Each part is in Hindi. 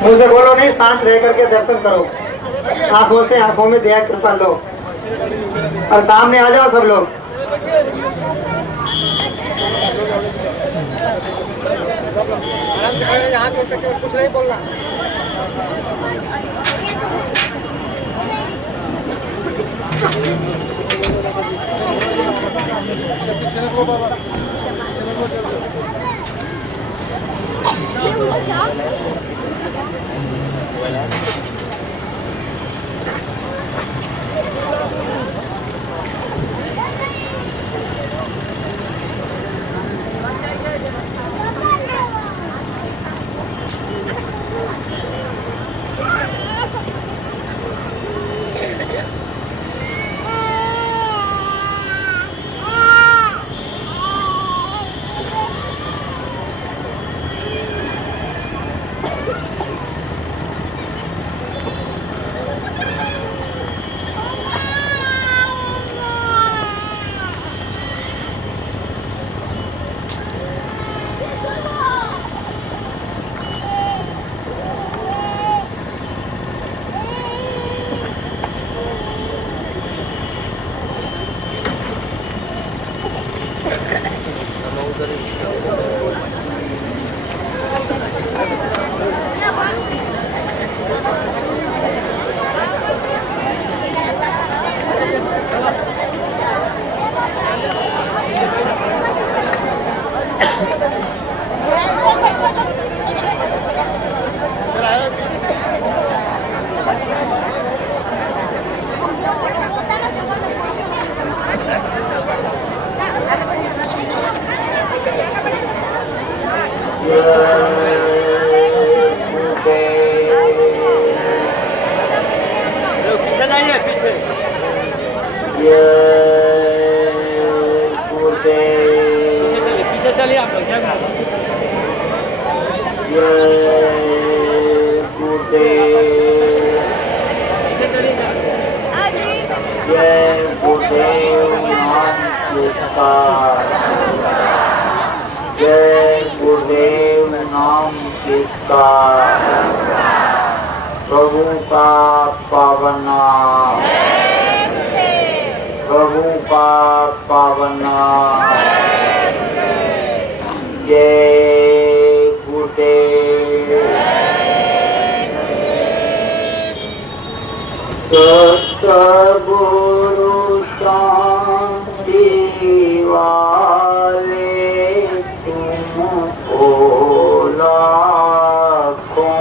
मुंह से बोलो नहीं, शांत रह करके दर्शन करो। आंखों से आंखों में दया कृपा लो और सामने आ जाओ सब लोग। यहाँ कुछ नहीं बोलना। प्रभु का पावन नाम, प्रभु का पावन नाम। जय गुरुदेव। सतगुरु शांति वाले तुमको लाखों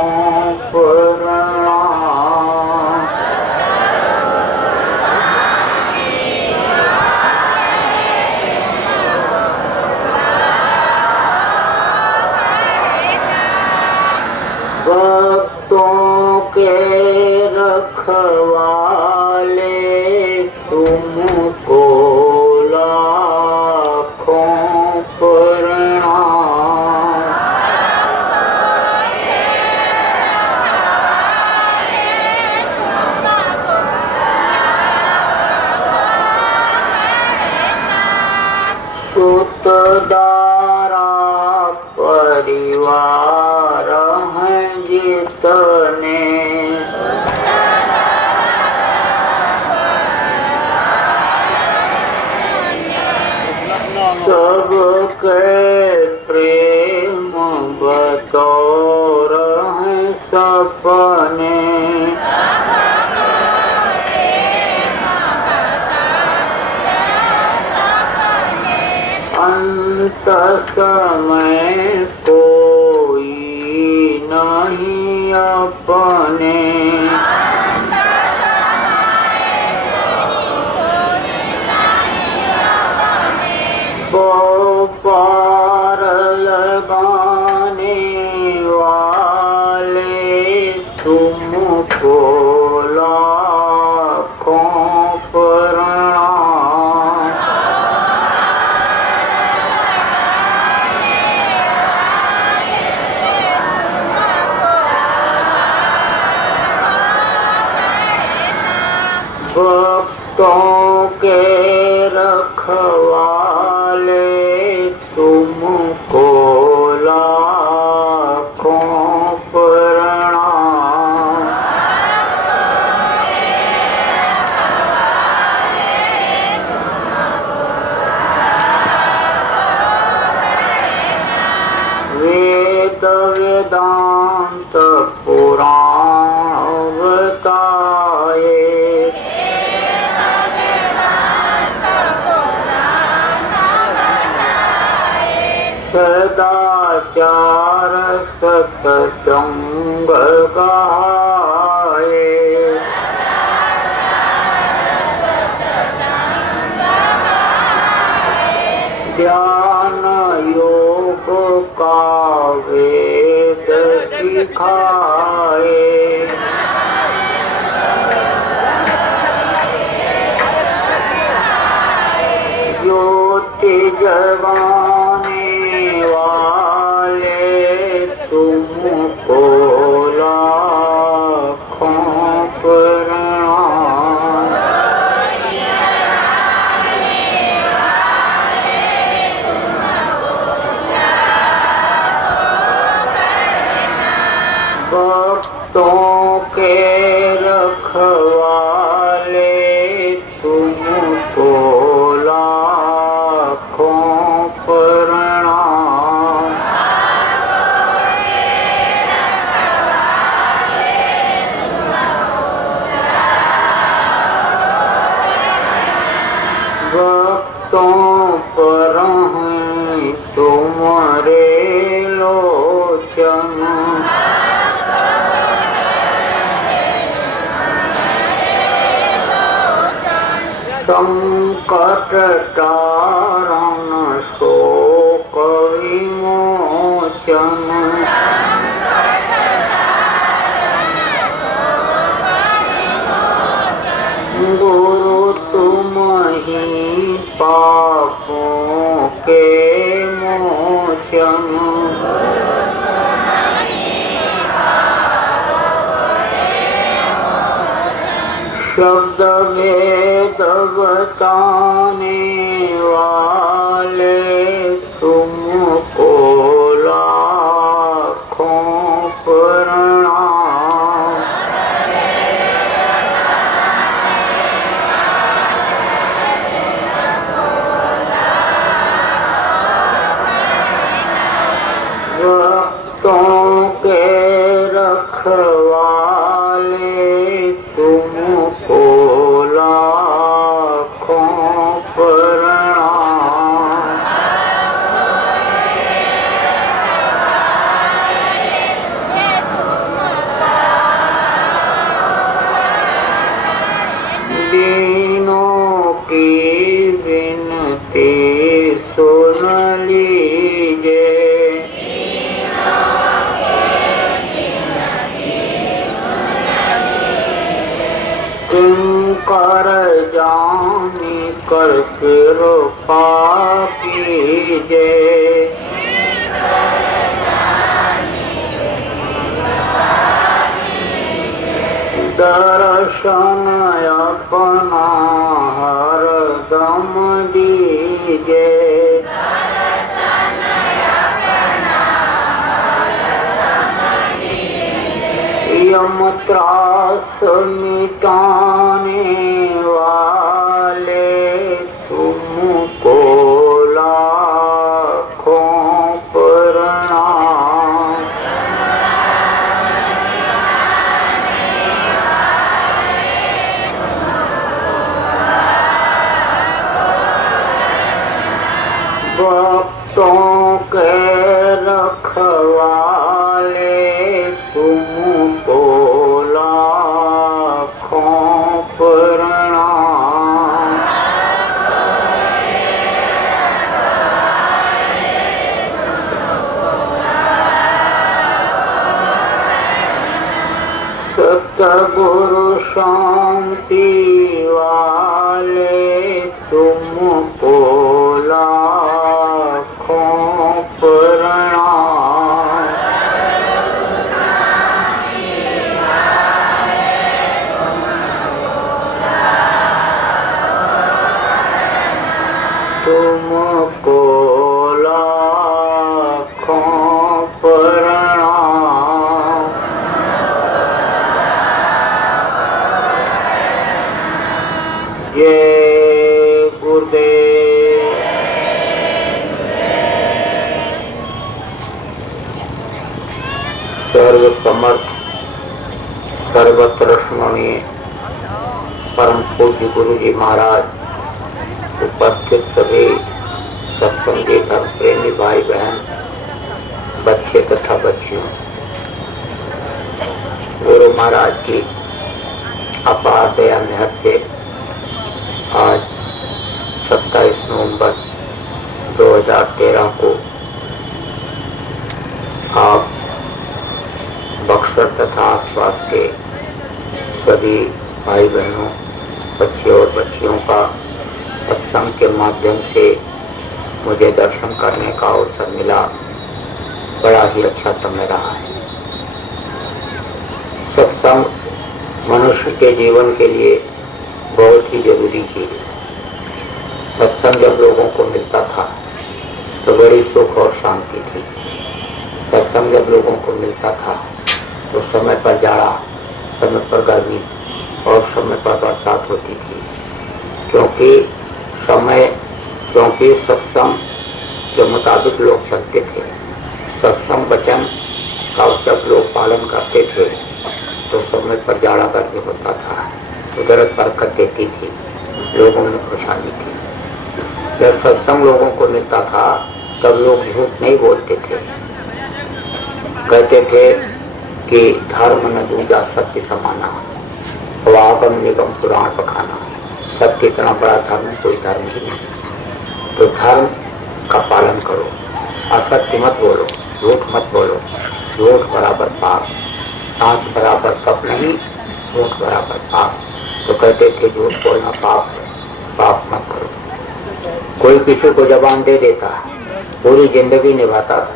भक्तों के रखवाले तुमको लाखों प्रणाम। सुतदारा परिवार हैं जितने, सबके प्रेम बतौर हैं सपने। अंत समय कोई नहीं अपने, पार लगाने वाले तुमको लाखों प्रणाम। भक्तों के रखवाले तुमको लाखों प्रणाम। वेद वेदांत पुराण बताए। सदाचार सत्संग गाए। ध्यान योग का वेद सिखाए। ज्योति जगाने वाले तुमको लाखों प्रणाम। भक्तों के रखवाले तुमको लाखों प्रणाम। भक्तों पर हैं तुम्हारे लोचन। संकट तारण शोक विमोचन। गुरु तुम ही पापों के मोचन। शब्द वेद बताने वाले तुमको लाखों प्रणाम। भक्तों के रखवाले तुमको लाखों प्रणाम। दीनों की विनती सुन लीजिए। किंकर जानी कर कृपा कीजिए। दर्शन अपना हरदम दीजिए। यम त्रास मिटाने वाले तुमको लाखों प्रणाम। भक्तों के रखवाले तुमको लाखों प्रणाम। सतगुरु शांति वाले तुमको लाखों प्रणाम। तुमको लाखों प्रणाम। सर्व समर्थ सर्वत्र स्मरणीय परम पूज्य गुरु जी महाराज, उपस्थित सभी सत्संगी धर्म प्रेमी भाई बहन, बच्चे तथा बच्चियों, गुरु महाराज की अपार दया मेहर से आज 27 नवंबर 2013 को आप बक्सर तथा आसपास के सभी भाई बहनों, बच्चे और बच्चियों का सत्संग के माध्यम से मुझे दर्शन करने का अवसर मिला। बड़ा ही अच्छा समय रहा है। सत्संग मनुष्य के जीवन के लिए बहुत ही जरूरी चीज है। सत्संग जब लोगों को मिलता था तो बड़ी सुख और शांति थी। सत्संग जब लोगों को मिलता था तो समय पर जाड़ा, समय पर गर्मी और समय पर बरसात होती थी, क्योंकि सत्संग के मुताबिक लोग चलते थे। सत्संग वचन का जब लोग पालन करते थे तो समय पर जाड़ा गर्मी होता था, कुदरत बरकत देती थी, लोगों में खुशहाली थी। जब सत्संग लोगों को मिलता था तब लोग झूठ नहीं बोलते थे। कहते थे कि धर्म न दूजा सत्य समाना, वागम निगम पुराण पखाना। सत्य इतना बड़ा धर्म कोई धर्म ही नहीं। तो धर्म का पालन करो, असत्य मत बोलो, झूठ मत बोलो। झूठ बराबर पाप, सांस बराबर कप नहीं, झूठ बराबर पाप। तो कहते थे झूठ बोलना पाप है, पाप मत करो। कोई किसी को जबान दे देता, पूरी जिंदगी निभाता,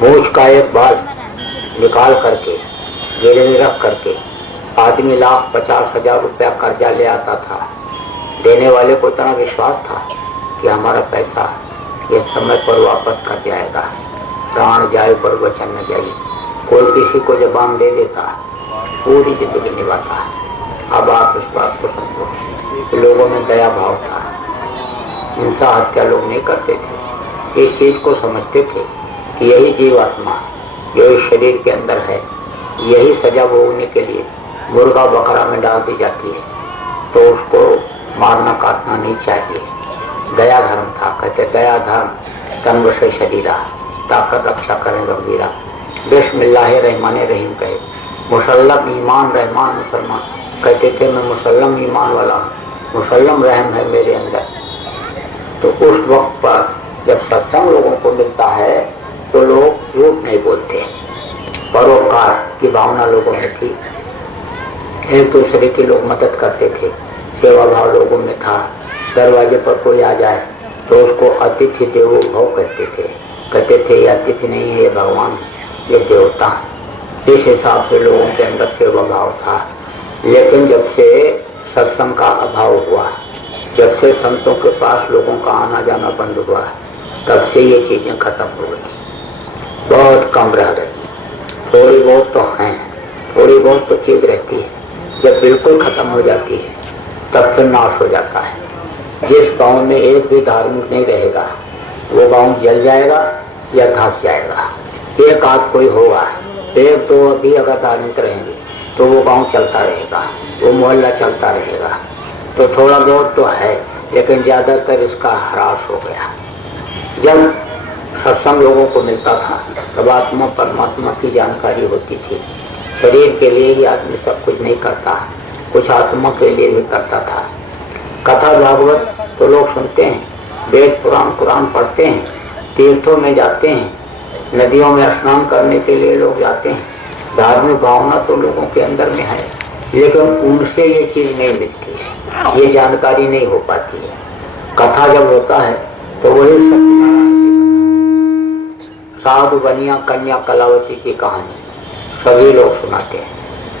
मूछ का एक बाल निकाल करके गिरवी रख करके आदमी 1,50,000 रुपया कर्जा ले आता था। देने वाले को इतना विश्वास था कि हमारा पैसा ये समय पर वापस कर जाएगा, प्राण जाए पर वचन न जाए। कोई किसी को जबान दे देता, पूरी जिंदगी निभाता। अब आप इस बात को समझो, लोगों में दया भाव था, हिंसा हत्या लोग नहीं करते थे। इस चीज को समझते थे कि यही जीवात्मा जो इस शरीर के अंदर है, यही सजा भोगने के लिए मुर्गा बकरा में डाल दी जाती है, तो उसको मारना काटना नहीं चाहिए। दया धर्म था। कहते दया धर्म तन वशे शरीरा, ताकत रक्षा करें गंभीरा। बिस्मिल्लाह रहमान रहीम कहे, मुसल्लम ईमान रहमान मुसलमान। कहते थे मैं मुसल्लम ईमान वाला हूँ, मुसल्लम रहम है मेरे अंदर। तो उस वक्त पर जब सत्संग लोगों को मिलता है तो लोग झूठ नहीं बोलते। परोपकार की भावना लोगों में थी, एक दूसरे की लोग मदद करते थे, सेवा भाव लोगों में था। दरवाजे पर कोई आ जाए तो उसको अतिथि देवो भव कहते थे। कहते थे ये अतिथि नहीं है, ये भगवान, ये देवता। इस हिसाब से लोगों के अंदर सेवा भाव था। लेकिन जब से सत्संग का अभाव हुआ, जब से संतों के पास लोगों का आना जाना बंद हुआ, तब से ये चीजें खत्म हो गई, बहुत कम रह गई। थोड़ी बहुत तो हैं, थोड़ी बहुत तो चीज रहती है, जब बिल्कुल खत्म हो जाती है तब फिर नाश हो जाता है। जिस गांव में एक भी धार्मिक नहीं रहेगा वो गांव जल जाएगा या धंस जाएगा। एक आध कोई होगा, एक दो अभी अगर धार्मिक रहेंगे तो वो गांव चलता रहेगा, वो मोहल्ला चलता रहेगा। तो थोड़ा बहुत तो है, लेकिन ज्यादातर इसका ह्रास हो गया। जब सत्संग लोगों को मिलता था तब आत्मा परमात्मा की जानकारी होती थी। शरीर के लिए ही आदमी सब कुछ नहीं करता, कुछ आत्मा के लिए भी करता था। कथा भागवत तो लोग सुनते हैं, वेद पुराण कुरान पढ़ते हैं, तीर्थों में जाते हैं, नदियों में स्नान करने के लिए लोग जाते हैं। धार्मिक भावना तो लोगों के अंदर में है, लेकिन उनसे ये चीज नहीं मिलती है, ये जानकारी नहीं हो पाती है। कथा जब होता है तो वही साधु बनिया कन्या कलावती की कहानी सभी लोग सुनाते हैं,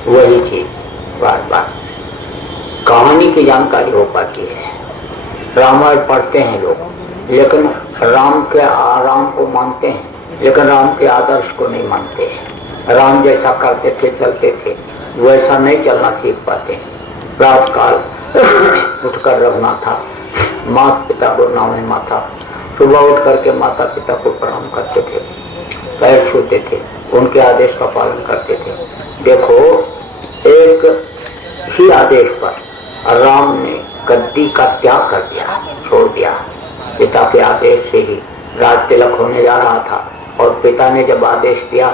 वही चीज बार बार कहानी की जानकारी हो पाती है। रामायण पढ़ते हैं लोग, लेकिन राम को मानते हैं, लेकिन राम के आदर्श को नहीं मानते। राम जैसा करते थे चलते थे, वैसा नहीं चलना सीख पाते। रात काल उठकर रखना था, माता पिता को नाम माथा, सुबह उठ करके माता पिता को प्रणाम करते थे। पैर छूते थे, उनके आदेश का पालन करते थे। देखो, एक ही आदेश पर राम ने गद्दी का त्याग कर दिया, छोड़ दिया। पिता के आदेश से ही राज तिलक होने जा रहा था और पिता ने जब आदेश दिया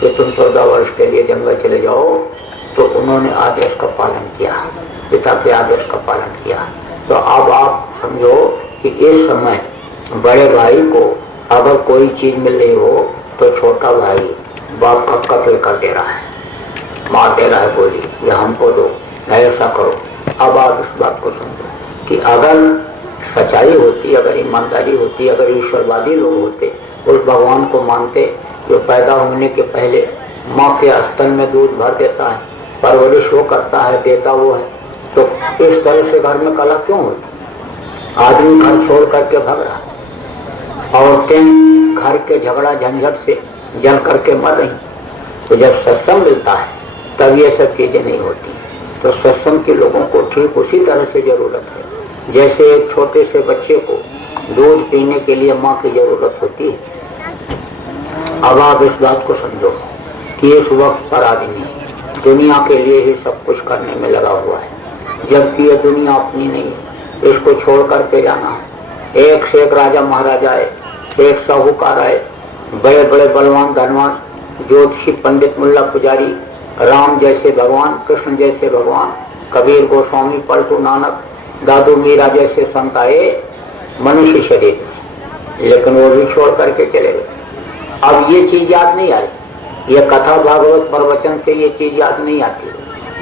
कि तुम 14 वर्ष के लिए जंगल चले जाओ, तो उन्होंने आदेश का पालन किया, पिता के आदेश का पालन किया। तो अब आप समझो कि इस समय बड़े भाई को अगर कोई चीज मिल रही हो तो छोटा भाई बाप का कत्ल कर दे रहा है, मार दे रहा है, बोली ये हमको दो, ऐसा करो। अब आप इस बात को समझो कि अगर सच्चाई होती, अगर ईमानदारी होती, अगर ईश्वरवादी लोग होते, उस भगवान को मानते जो पैदा होने के पहले माँ के स्तन में दूध भर देता है, परवरिश वो करता है, देता वो है, तो इस तरह से घर में कला क्यों होती? आदमी घर छोड़ करके भग रहा, औरतें घर के झगड़ा झंझट से जल करके मर रही। तो जब सत्संग मिलता है तब ये सब चीजें नहीं होती। तो सत्संग के लोगों को ठीक उसी तरह से जरूरत है जैसे एक छोटे से बच्चे को दूध पीने के लिए माँ की जरूरत होती है। अब आप इस बात को समझो कि इस वक्त पर आदमी दुनिया के लिए ही सब कुछ करने में लगा हुआ है, जबकि ये दुनिया अपनी नहीं है, इसको छोड़ करके जाना है। एक से एक राजा महाराजा आए, एक साहूकार आए, बड़े बड़े बलवान धनवान, ज्योतिषी, पंडित, मुल्ला, पुजारी, राम जैसे भगवान, कृष्ण जैसे भगवान, कबीर, गोस्वामी, पलटू, नानक, दादू, मीरा जैसे संत आए मनुष्य शरीर में, लेकिन वो भी छोड़ करके चले गए। अब ये चीज याद नहीं आई, ये कथा भागवत प्रवचन से ये चीज याद नहीं आती,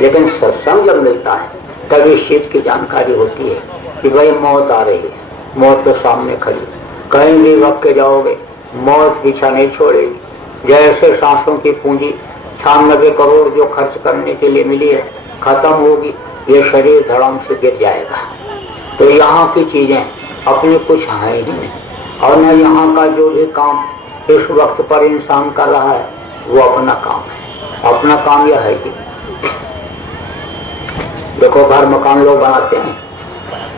लेकिन सत्संग जब मिलता है तब इस चीज की जानकारी होती है कि भाई मौत आ रही है, मौत तो सामने खड़ी, कहीं भी वक्त के जाओगे मौत पीछा नहीं छोड़ेगी। जैसे सांसों की पूंजी 96 करोड़ जो खर्च करने के लिए मिली है खत्म होगी, ये शरीर धड़म से गिर जाएगा। तो यहाँ की चीजें अपनी कुछ है ही नहीं, और न यहाँ का जो भी काम इस वक्त पर इंसान कर रहा है वो अपना काम है। अपना काम यह है कि देखो, घर मकान लोग बनाते हैं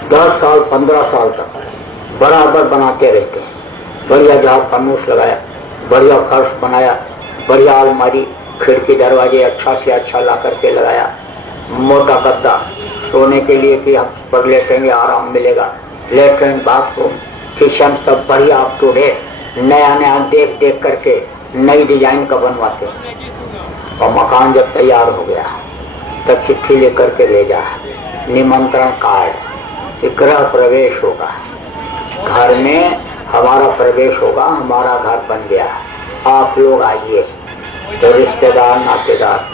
10 साल 15 साल तक बराबर बनाते रहते हैं, बढ़िया जहाँ फर्नूस लगाया, बढ़िया फर्श बनाया, बढ़िया अलमारी, खिड़की, दरवाजे अच्छा से अच्छा ला करके लगाया, मोटा गद्दा सोने के लिए कि हम पर लेटेंगे आराम मिलेगा, लेटरिन, बाथरूम, किचन सब बढ़िया अप टू डेट, नया नया देख देख करके नई डिजाइन का बनवाते। और मकान जब तैयार हो गया तब चिट्ठी लेकर के भेजा, निमंत्रण कार्ड, गृह प्रवेश होगा, घर में हमारा प्रवेश होगा, हमारा घर बन गया, आप लोग आइए। तो रिश्तेदार, नातेदार,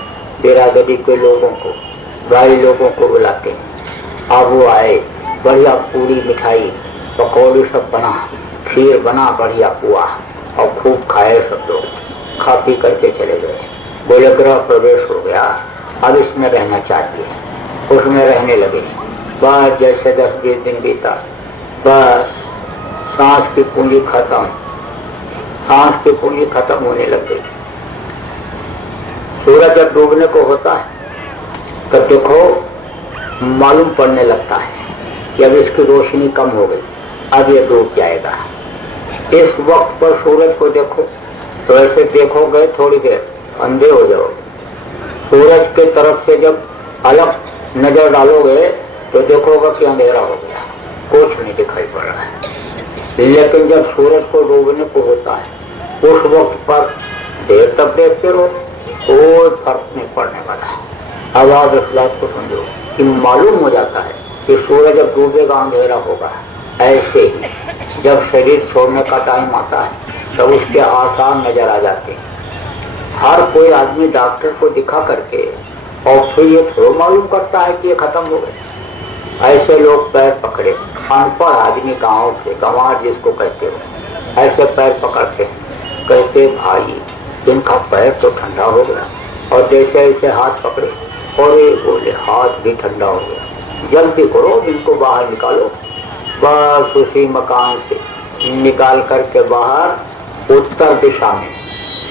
बिरादरी के लोगों को, भाई लोगों को बुलाते हैं। अब वो आए, बढ़िया पूरी, मिठाई, पकौड़ी सब बना, खीर बना, बढ़िया पुआ, और खूब खाए सब लोग, खा पी करके चले गए। बोले गृह प्रवेश हो गया, अब इसमें रहना चाहिए, उसमें रहने लगे। बस जैसे 10-20 दिन बीता, बस सांस की पूंजी खत्म, सांस की पूंजी खत्म होने लग गई। सूरज जब डूबने को होता है तब देखो मालूम पड़ने लगता है कि अब इसकी रोशनी कम हो गई, अब ये डूब जाएगा। इस वक्त पर सूरज को देखो तो ऐसे देखोगे थोड़ी देर अंधे हो जाओगे। सूरज के तरफ से जब अलग नजर डालोगे तो देखोगे कि अंधेरा हो गया, कुछ नहीं दिखाई पड़ रहा है। लेकिन जब सूरज को डूबने को होता है उस वक्त पर देर तक देखते रहो, कोई फर्क नहीं पड़ने वाला। अब आप इस बात को समझो कि मालूम हो जाता है कि सूरज जब डूबेगा अंधेरा होगा। ऐसे ही जब शरीर छोड़ने का टाइम आता है तब उसके आसार नजर आ जाते हैं। हर कोई आदमी डॉक्टर को दिखा करके और फिर ये थोड़ा मालूम करता है कि ये खत्म हो गए। ऐसे लोग पैर पकड़े, अनपढ़ आदमी, गाँव के गंवार जिसको कहते हो, ऐसे पैर पकड़ते कहते भाई इनका पैर तो ठंडा हो गया, और जैसे ऐसे हाथ पकड़े और ये बोले हाथ भी ठंडा हो गया, जल्दी करो इनको बाहर निकालो। बस उसी मकान से निकाल करके बाहर उत्तर दिशा में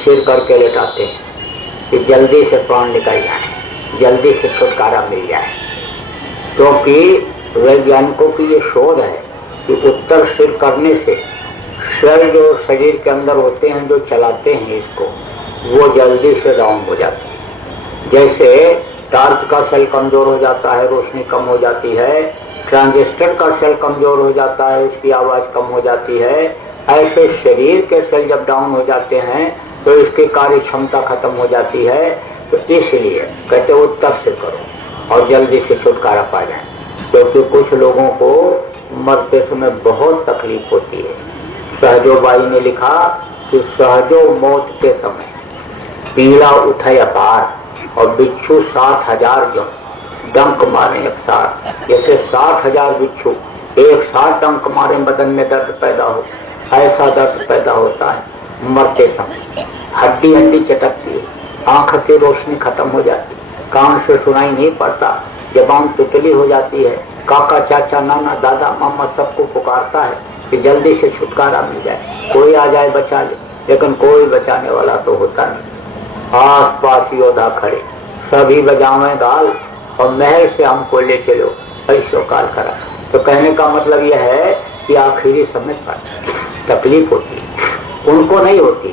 सिर करके लेटाते हैं कि जल्दी से प्राण निकल जाए, जल्दी से छुटकारा मिल जाए। क्योंकि वैज्ञानिकों की ये शोध है कि उत्तर सिर करने से सेल जो शरीर के अंदर होते हैं जो चलाते हैं इसको, वो जल्दी से डाउन हो जाते हैं। जैसे टार्च का सेल कमजोर हो जाता है, रोशनी कम हो जाती है, ट्रांजिस्टर का सेल कमजोर हो जाता है, उसकी आवाज कम हो जाती है, ऐसे शरीर के सेल जब डाउन हो जाते हैं तो इसकी कार्य क्षमता खत्म हो जाती है। तो इसलिए कहते उत्तर से करो और जल्दी से छुटकारा पा जाए, क्योंकि कुछ लोगों को मरते समय बहुत तकलीफ होती है। सहजोबाई ने लिखा कि सहजो मौत के समय पीड़ा उठे अपार और बिच्छू 60,000 जो डंक मारे एक साथ, जैसे 60,000 बिच्छू एक साथ डंक मारे बदन में दर्द पैदा हो, ऐसा दर्द पैदा होता है मरते समय। हड्डी हड्डी चटकती है, आंख की रोशनी खत्म हो जाती, कान से सुनाई नहीं पड़ता, जबान तितली हो जाती है, काका चाचा नाना दादा मामा सबको पुकारता है कि जल्दी से छुटकारा मिल जाए, कोई आ जाए बचा ले, लेकिन कोई बचाने वाला तो होता नहीं। आस पास योद्धा खड़े, सभी बजावे गाल और महल से हमको ले चलो, ऐसो काल करा। तो कहने का मतलब यह है कि आखिरी समय पर तकलीफ होती है, उनको नहीं होती।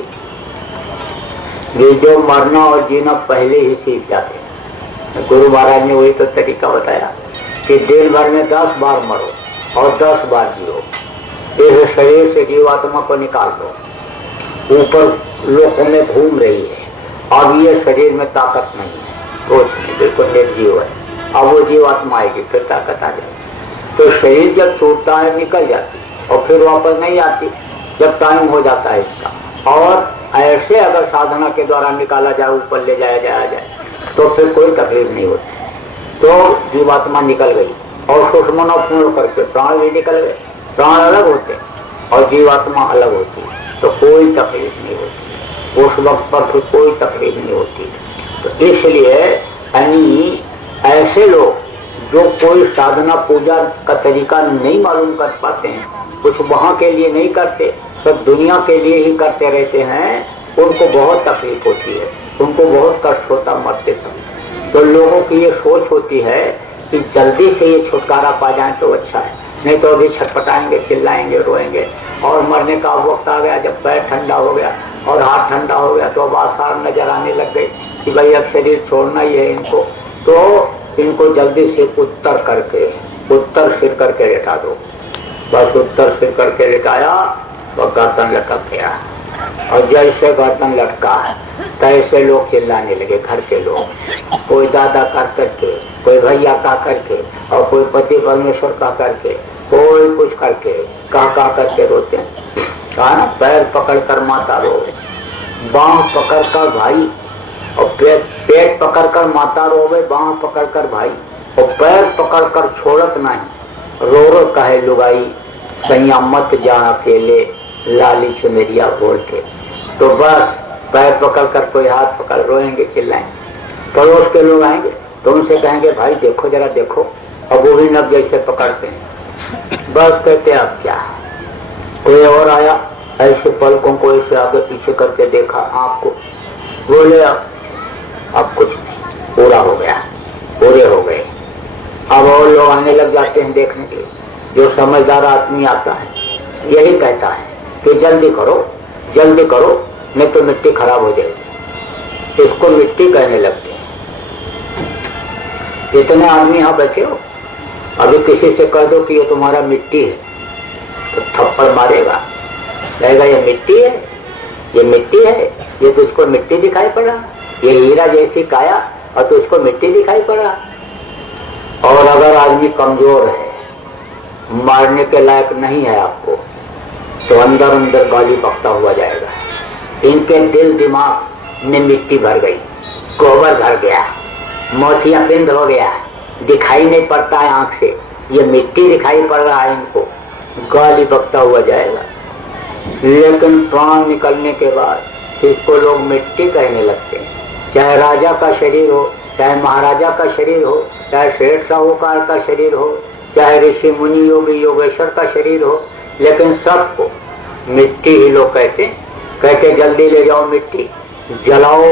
ये जो मरना और जीना पहले ही सीख जाते हैं। गुरु महाराज ने वही तो तरीका बताया कि दिन भर में 10 बार मरो और 10 बार जियो। इस शरीर से जीवात्मा को निकाल दो, ऊपर लोकों में घूम रही है, अब ये शरीर में ताकत नहीं है, कुछ नहीं, बिल्कुल निर्जीव है। अब वो जीवात्मा आएगी, फिर ताकत आ जाएगी। तो शरीर जब छूटता है निकल जाती और फिर वापस नहीं आती जब टाइम हो जाता है इसका। और ऐसे अगर साधना के द्वारा निकाला जाए, ऊपर ले जाया जाए तो फिर कोई तकलीफ नहीं होती। तो जीवात्मा निकल गई और सूक्ष्म पूर्ण करके प्राण भी निकल गए, प्राण अलग होते और जीवात्मा अलग होती, तो कोई तकलीफ नहीं होती उस वक्त पर, फिर कोई तकलीफ नहीं होती। तो इसलिए यानी ऐसे लोग जो कोई साधना पूजा का तरीका नहीं मालूम कर पाते हैं, कुछ वहां के लिए नहीं करते, सब दुनिया के लिए ही करते रहते हैं, उनको बहुत तकलीफ होती है, उनको बहुत कष्ट होता मरते समय। तो लोगों की ये सोच होती है कि जल्दी से ये छुटकारा पा जाए तो अच्छा है, नहीं तो अभी छटपटाएंगे, चिल्लाएंगे, रोएंगे। और मरने का वक्त आ गया जब पैर ठंडा हो गया और हाथ ठंडा हो गया तो अब आसार नजर आने लग गई कि भाई अब शरीर छोड़ना ही है इनको। तो इनको जल्दी से उत्तर सिर करके लेटा दो। बस उत्तर सिर करके लेटाया तो गर्दन लटक गया, और जैसे गर्दन लटका तैसे लोग चिल्लाने लगे, घर के लोग, कोई दादा कर करके, कोई भैया का करके, और कोई पति परमेश्वर का करके, कोई कुछ करके का करके रोते हैं। कहा ना, पैर पकड़कर माता रो, बांह पकड़कर भाई, और पेट पकड़कर माता रोवे, बांह पकड़कर भाई, और पैर पकड़कर छोड़त नहीं, रो रो कहे लुगाई, सैया मत जा अकेले, लाली चुनरिया बोल के। तो बस पैर पकड़कर कोई हाथ पकड़ रोएंगे, चिल्लाएंगे। पड़ोस के लोग आएंगे तो उनसे कहेंगे भाई देखो जरा देखो, अब वो भी नब जैसे पकड़ते हैं। बस कहते अब क्या, कोई और आया, ऐसे पलकों को ऐसे आगे पीछे करके देखा आपको, बोले अब कुछ नहीं, पूरा हो गया, पूरे हो गए। अब और लोग आने लग जाते हैं देखने के लिए। जो समझदार आदमी आता है यही कहता है कि जल्दी करो, नहीं तो मिट्टी खराब हो जाएगी। इसको मिट्टी कहने लगते हैं। इतने आदमी यहाँ बैठे हो, अभी किसी से कह दो कि ये तुम्हारा मिट्टी है तो थप्पड़ मारेगा, कहेगा ये मिट्टी है, ये मिट्टी है, ये तुझको मिट्टी दिखाई पड़ा, ये हीरा जैसी काया और तुझको मिट्टी दिखाई पड़ा। और अगर आदमी कमजोर है, मारने के लायक नहीं है आपको, तो अंदर अंदर गाली बकता हुआ जाएगा। इनके दिल दिमाग में मिट्टी भर गई, गोबर भर गया, मोतिया पिंड हो गया, दिखाई नहीं पड़ता है आंख से, ये मिट्टी दिखाई पड़ रहा है इनको, गाली बकता हुआ जाएगा। लेकिन प्राण निकलने के बाद इसको लोग मिट्टी कहने लगते हैं। चाहे राजा का शरीर हो, चाहे महाराजा का शरीर हो, चाहे सेठ साहूकार का शरीर हो, चाहे ऋषि मुनि योगी योगेश्वर का शरीर हो, लेकिन सबको मिट्टी ही लोग कहते जल्दी ले जाओ मिट्टी, जलाओ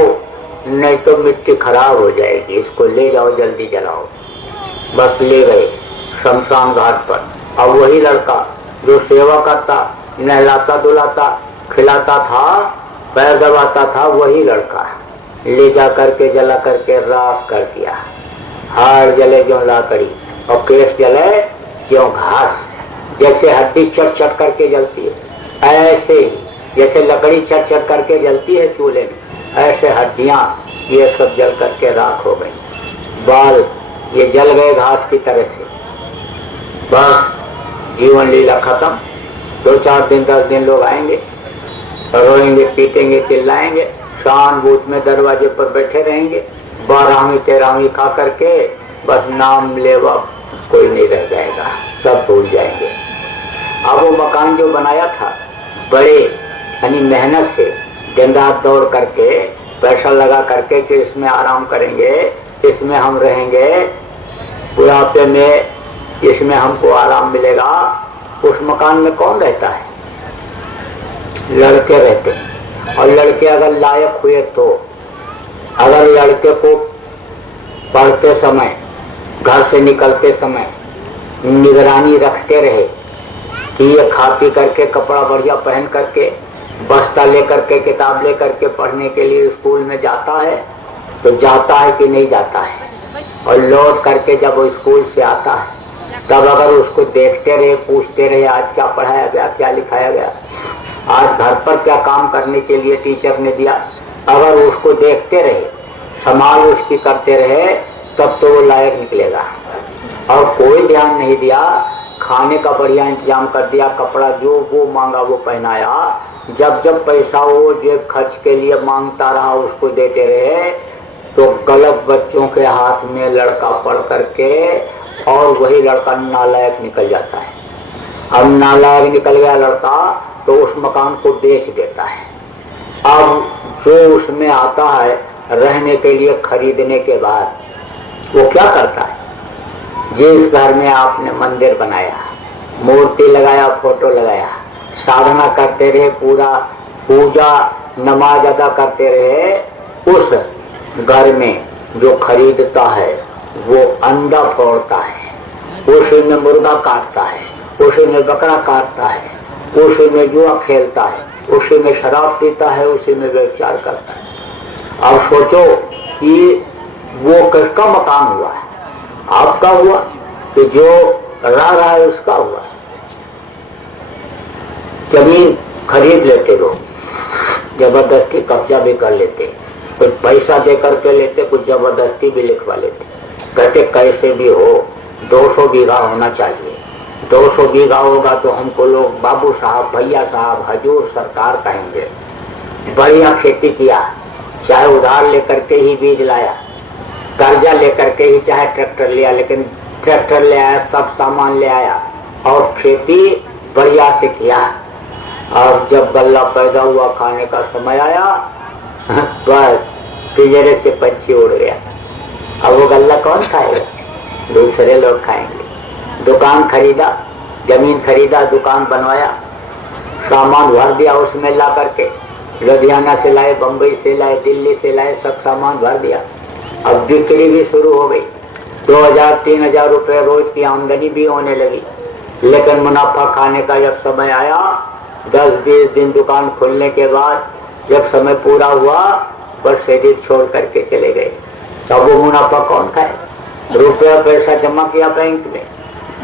नहीं तो मिट्टी खराब हो जाएगी, इसको ले जाओ जल्दी जलाओ। बस ले गए शमशान घाट पर। अब वही लड़का जो सेवा करता नहलाता धुलाता खिलाता था, पैर दबाता था, वही लड़का ले जा करके जला करके राख कर दिया। हाड़ जले जो लाकड़ी और केस जले क्यों घास। जैसे हड्डी चट चट करके जलती है, ऐसे ही जैसे लकड़ी चट चट करके जलती है चूल्हे में, ऐसे हड्डियां ये सब जल करके राख हो गई। बाल ये जल गए घास की तरह से। बस जीवन लीला खत्म। 2-4 दिन 10 दिन लोग आएंगे, रोएंगे, पीटेंगे, चिल्लाएंगे, शान बूथ में दरवाजे पर बैठे रहेंगे, 12वीं 13वीं खा करके बस नाम लेवा कोई नहीं रह जाएगा, सब भूल जाएंगे। अब वो मकान जो बनाया था बड़े यानी मेहनत से दिन रात दौड़ करके पैसा लगा करके कि इसमें आराम करेंगे, इसमें हम रहेंगे, बुढ़ापे में इसमें हमको आराम मिलेगा, उस मकान में कौन रहता है? लड़के रहते हैं। और लड़के अगर लायक हुए तो, अगर लड़के को पढ़ते समय, घर से निकलते समय निगरानी रखते रहे कि ये खा पी करके कपड़ा बढ़िया पहन करके बस्ता लेकर के किताब लेकर के पढ़ने के लिए स्कूल में जाता है, तो जाता है कि नहीं जाता है। और लौट करके जब वो स्कूल से आता है तब अगर उसको देखते रहे, पूछते रहे आज क्या पढ़ाया गया, क्या लिखाया गया, आज घर पर क्या काम करने के लिए टीचर ने दिया, अगर उसको देखते रहे, संभाल उसकी करते रहे, तब तो वो लायक निकलेगा। और कोई ध्यान नहीं दिया, खाने का बढ़िया इंतजाम कर दिया, कपड़ा जो वो मांगा वो पहनाया, जब जब पैसा वो जेब खर्च के लिए मांगता रहा उसको देते रहे, तो गलत बच्चों के हाथ में लड़का पढ़ करके और वही लड़का नालायक निकल जाता है। अब नालायक निकल गया लड़का तो उस मकान को बेच देता है। अब जो उसमें आता है रहने के लिए खरीदने के बाद वो क्या करता है? जिस घर में आपने मंदिर बनाया, मूर्ति लगाया, फोटो लगाया, साधना करते रहे, पूरा पूजा नमाज अदा करते रहे, उस घर में जो खरीदता है वो अंडा फोड़ता है, उसी में मुर्गा काटता है, उसी में बकरा काटता है, उसी में जुआ खेलता है, उसी में शराब पीता है, उसी में व्यभिचार करता है। अब सोचो कि वो किसका मकान हुआ है? आपका हुआ कि जो रहा है उसका हुआ। जमीन खरीद लेते लोग, जबरदस्ती कब्जा भी कर लेते, कुछ पैसा दे करके लेते, कुछ जबरदस्ती भी लिखवा लेते, कहते कैसे भी हो 200 बीघा होना चाहिए, 200 बीघा होगा तो हमको लोग बाबू साहब, भैया साहब, हजूर, सरकार कहेंगे। बढ़िया खेती किया, चाहे उधार लेकर के ही बीज लाया, कर्जा लेकर के ही चाहे ट्रैक्टर लिया, लेकिन ट्रैक्टर ले आया, सब सामान ले आया और खेती बढ़िया से किया। और जब गल्ला पैदा हुआ, खाने का समय आया, बस पिंजरे से पंछी उड़ गया। अब वो गल्ला कौन खाएगा? दूसरे लोग खाएंगे। दुकान खरीदा, जमीन खरीदा, दुकान बनवाया, सामान भर दिया उसमें ला करके, लुधियाना से लाए, बम्बई से लाए, दिल्ली से लाए, सब सामान भर दिया। अब बिक्री भी शुरू हो गई, 2000-3000 रुपए रोज की आमदनी भी होने लगी। लेकिन मुनाफा खाने का जब समय आया, 10-20 दिन दुकान खुलने के बाद जब समय पूरा हुआ, बस शरीर छोड़ करके चले गए। तब वो मुनाफा कौन खाए? रुपया पैसा जमा किया बैंक में,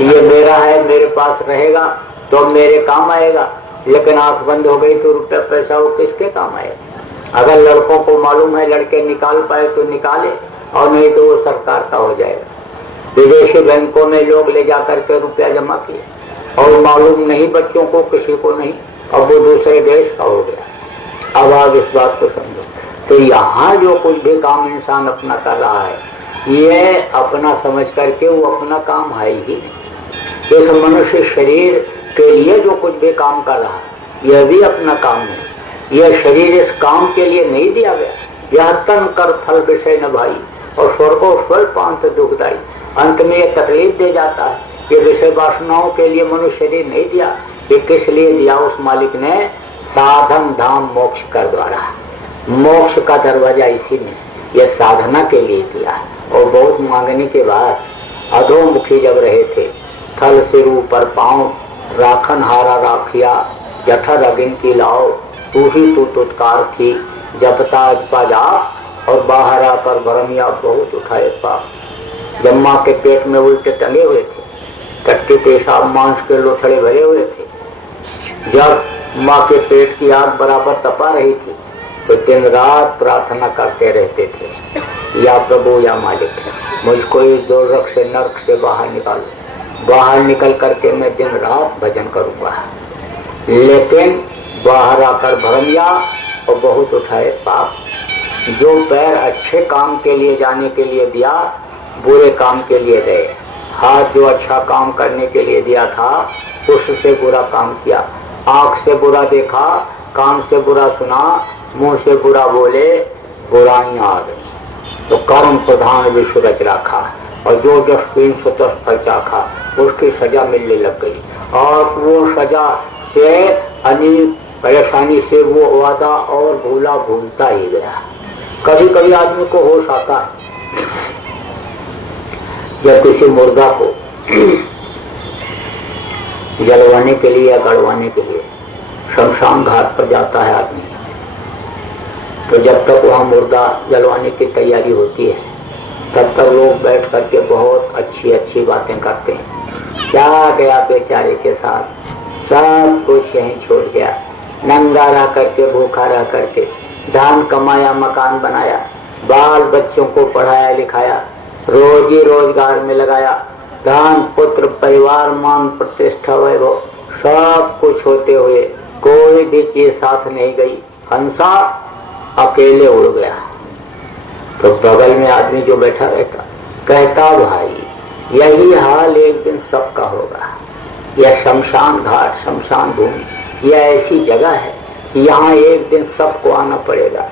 ये मेरा है, मेरे पास रहेगा तो मेरे काम आएगा, लेकिन आंख बंद हो गई तो रुपया पैसा वो किसके काम आएगा? अगर लड़कों को मालूम है लड़के निकाल पाए तो निकाले, और नहीं तो वो सरकार का हो जाएगा। विदेशी बैंकों में लोग ले जाकर के रुपया जमा किए और मालूम नहीं बच्चों को, किसी को नहीं, अब वो दूसरे देश का हो गया। अब आप इस बात को समझो। तो यहाँ जो कुछ भी काम इंसान अपना कर रहा है, ये अपना समझ करके वो अपना काम है ही नहीं। इस मनुष्य शरीर के लिए जो कुछ भी काम कर रहा है, यह भी अपना काम नहीं। यह शरीर इस काम के लिए नहीं दिया गया। यह तन कर फल विषय न भाई, और स्वर्गो स्वर पांत दुखदाई। अंत में यह तकलीफ दे जाता है। ये विषय वासनाओं के लिए मनुष्य शरीर नहीं दिया। ये किस लिए दिया? उस मालिक ने साधन धाम मोक्ष कर द्वारा, मोक्ष का दरवाजा इसी ने यह साधना के लिए दिया। और बहुत मांगने के बाद अधोमुखी जब रहे थे, थल सिर ऊपर पांव, राखन हारा राखिया, जठर अगिन की लाओ, तू ही तू तुत्कार थी, जपता बाजा और बाहर आकर भरमिया बहुत उठाए पाप। जब माँ के पेट में उल्टे टंगे हुए थे, टट्टी पेशाब मांस के लोथड़े भरे हुए थे, जब माँ के पेट की आग बराबर तपा रही थी तो दिन रात प्रार्थना करते रहते थे, या प्रभु या मालिक मुझको इस दोजख से नरक से बाहर निकालो। बाहर निकल करके मैं दिन रात भजन करूंगा। लेकिन बाहर आकर भरमिया और बहुत उठाए पाप। जो पैर अच्छे काम के लिए जाने के लिए दिया, बुरे काम के लिए गए। हाथ जो अच्छा काम करने के लिए दिया था, उससे बुरा काम किया। आंख से बुरा देखा, कान से बुरा सुना, मुंह से बुरा बोले, बुराइयां आ गई। तो कर्म प्रधान विश्व रच रखा और जो जस्वीन स्वतः फल चाखा, उसकी सजा मिलने लग गई। और वो सजा से अनेक परेशानी से वो वादा और भूला भूलता ही गया। कभी कभी आदमी को होश आता है जब किसी मुर्दा को जलवाने के लिए या गड़वाने के लिए शमशान घाट पर जाता है आदमी, तो जब तक वहाँ मुर्दा जलवाने की तैयारी होती है तब तक लोग बैठ करके बहुत अच्छी अच्छी बातें करते हैं। क्या गया बेचारे के साथ, सब कुछ यहीं छोड़ गया, नंगा रह करके, भूखा रह करके, धान कमाया, मकान बनाया, बाल बच्चों को पढ़ाया लिखाया, रोजी रोजगार में लगाया, धन पुत्र परिवार मान प्रतिष्ठा वैभव सब कुछ होते हुए कोई भी चीज साथ नहीं गई। हंसा अकेले उड़ गया। तो बगल में आदमी जो बैठा रहता कहता, भाई यही हाल एक दिन सबका होगा। यह शमशान घाट, शमशान भूमि, यह ऐसी जगह है, यहाँ एक दिन सबको आना पड़ेगा।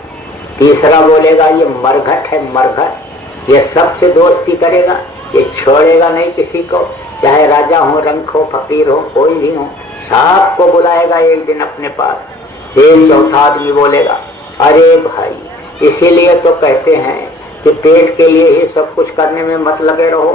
तीसरा बोलेगा, ये मरघट है, मरघट, ये सबसे दोस्ती करेगा, ये छोड़ेगा नहीं किसी को, चाहे राजा हो, रंक हो, फकीर हो, कोई भी हो, सबको बुलाएगा एक दिन अपने पास। एक चौथा आदमी बोलेगा, अरे भाई इसीलिए तो कहते हैं कि पेट के लिए ही सब कुछ करने में मत लगे रहो,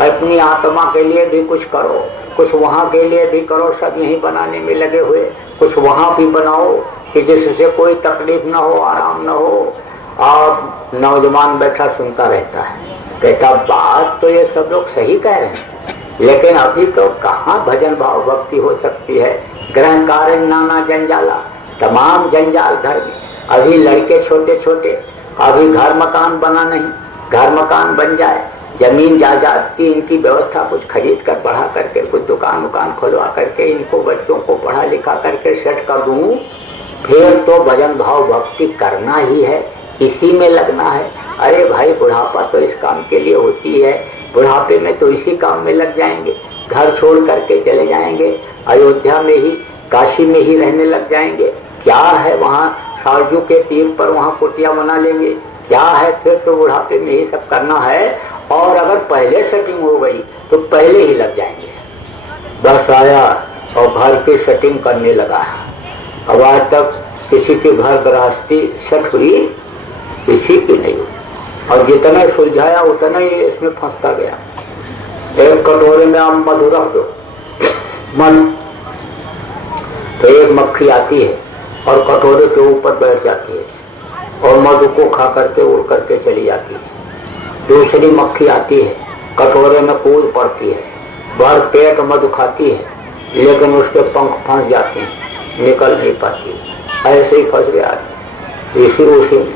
अपनी आत्मा के लिए भी कुछ करो, कुछ वहाँ के लिए भी करो। सब यहीं बनाने में लगे हुए, कुछ वहाँ भी बनाओ कि जिससे कोई तकलीफ न हो, आराम न हो। आप नौजवान बैठा सुनता रहता है, कहता बात तो ये सब लोग सही कह रहे हैं, लेकिन अभी तो कहाँ भजन भाव भक्ति हो सकती है। ग्रह कार्य नाना जंजाला, तमाम जंजाल घर में। अभी लड़के छोटे छोटे, अभी घर मकान बना नहीं, घर मकान बन जाए, जमीन जायदाद की इनकी व्यवस्था कुछ खरीद कर बढ़ा करके, कुछ दुकान उकान खुलवा करके, इनको बच्चों को पढ़ा लिखा करके सेट कर दूं, फिर तो भजन भाव भक्ति करना ही है, इसी में लगना है। अरे भाई बुढ़ापा तो इस काम के लिए होती है, बुढ़ापे में तो इसी काम में लग जाएंगे, घर छोड़ करके चले जाएंगे, अयोध्या में ही, काशी में ही रहने लग जाएंगे। क्या है वहाँ सारजू के तीर पर वहाँ कुटिया बना लेंगे, क्या है, फिर तो बुढ़ापे में ही सब करना है। और अगर पहले सेटिंग हो गई तो पहले ही लग जाएंगे। बस आया और घर की सेटिंग करने लगा। अब आज तक किसी के घर गृहस्थी सेट हुई, किसी की नहीं हुई, और जितना सुलझाया उतना ही इसमें फंसता गया। एक कटोरे में आप मधु रख दो, मन तो एक मक्खी आती है और कटोरे के ऊपर बैठ जाती है और मधु को खा करके उड़ करके चली जाती है। दूसरी मक्खी आती है, कटोरे में कूद पड़ती है, भर पेट मधु खाती है, लेकिन उसके पंख फंस जाते हैं, निकल नहीं पाती। ऐसे ही फंस गया इसी उसी में,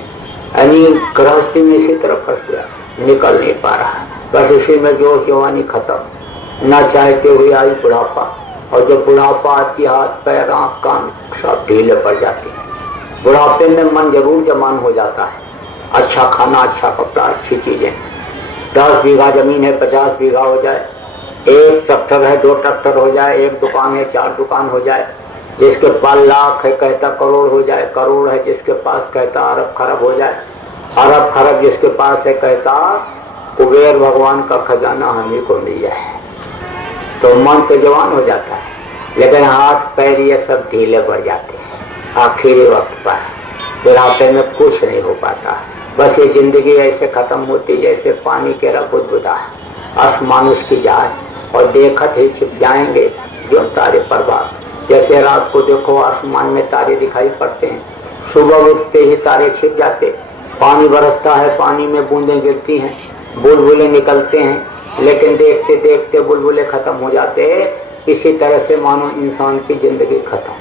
यानी गृहस्थी में इसी तरह फंस गया, निकल नहीं पा रहा। बस इसी में जो जवानी खत्म, न चाहते हुए आई बुढ़ापा, और जब बुढ़ापा आती हाथ पैर आँख कान सब ढीले पड़ जाते हैं। बुढ़ापे में मन जरूर जमान हो जाता है, अच्छा खाना, अच्छा कपड़ा, अच्छी चीजें। 10 बीघा जमीन है, 50 बीघा हो जाए, एक ट्रैक्टर है, 2 ट्रैक्टर हो जाए, एक दुकान है, 4 दुकान हो जाए, जिसके पास लाख है कहता करोड़ हो जाए, करोड़ है जिसके पास कहता अरब खरब हो जाए, अरब खरब जिसके पास है कहता कुबेर भगवान का खजाना हम ही को मिल जाए। तो मन तो जवान हो जाता है, लेकिन हाथ पैर ये सब ढीले पड़ जाते हैं आखिरी वक्त पर। बुढ़ापे में कुछ नहीं हो पाता, बस ये जिंदगी ऐसे खत्म होती जैसे पानी के रबुद बुदा आसमान उसकी जाए, और देखत ही छिप जाएंगे जो तारे प्रभात। जैसे रात को देखो आसमान में तारे दिखाई पड़ते हैं, सुबह उठते ही तारे छिप जाते, पानी बरसता है, पानी में बूंदें गिरती हैं, बुलबुले निकलते हैं, लेकिन देखते देखते बुलबुले खत्म हो जाते हैं। इसी तरह से मानो इंसान की जिंदगी खत्म,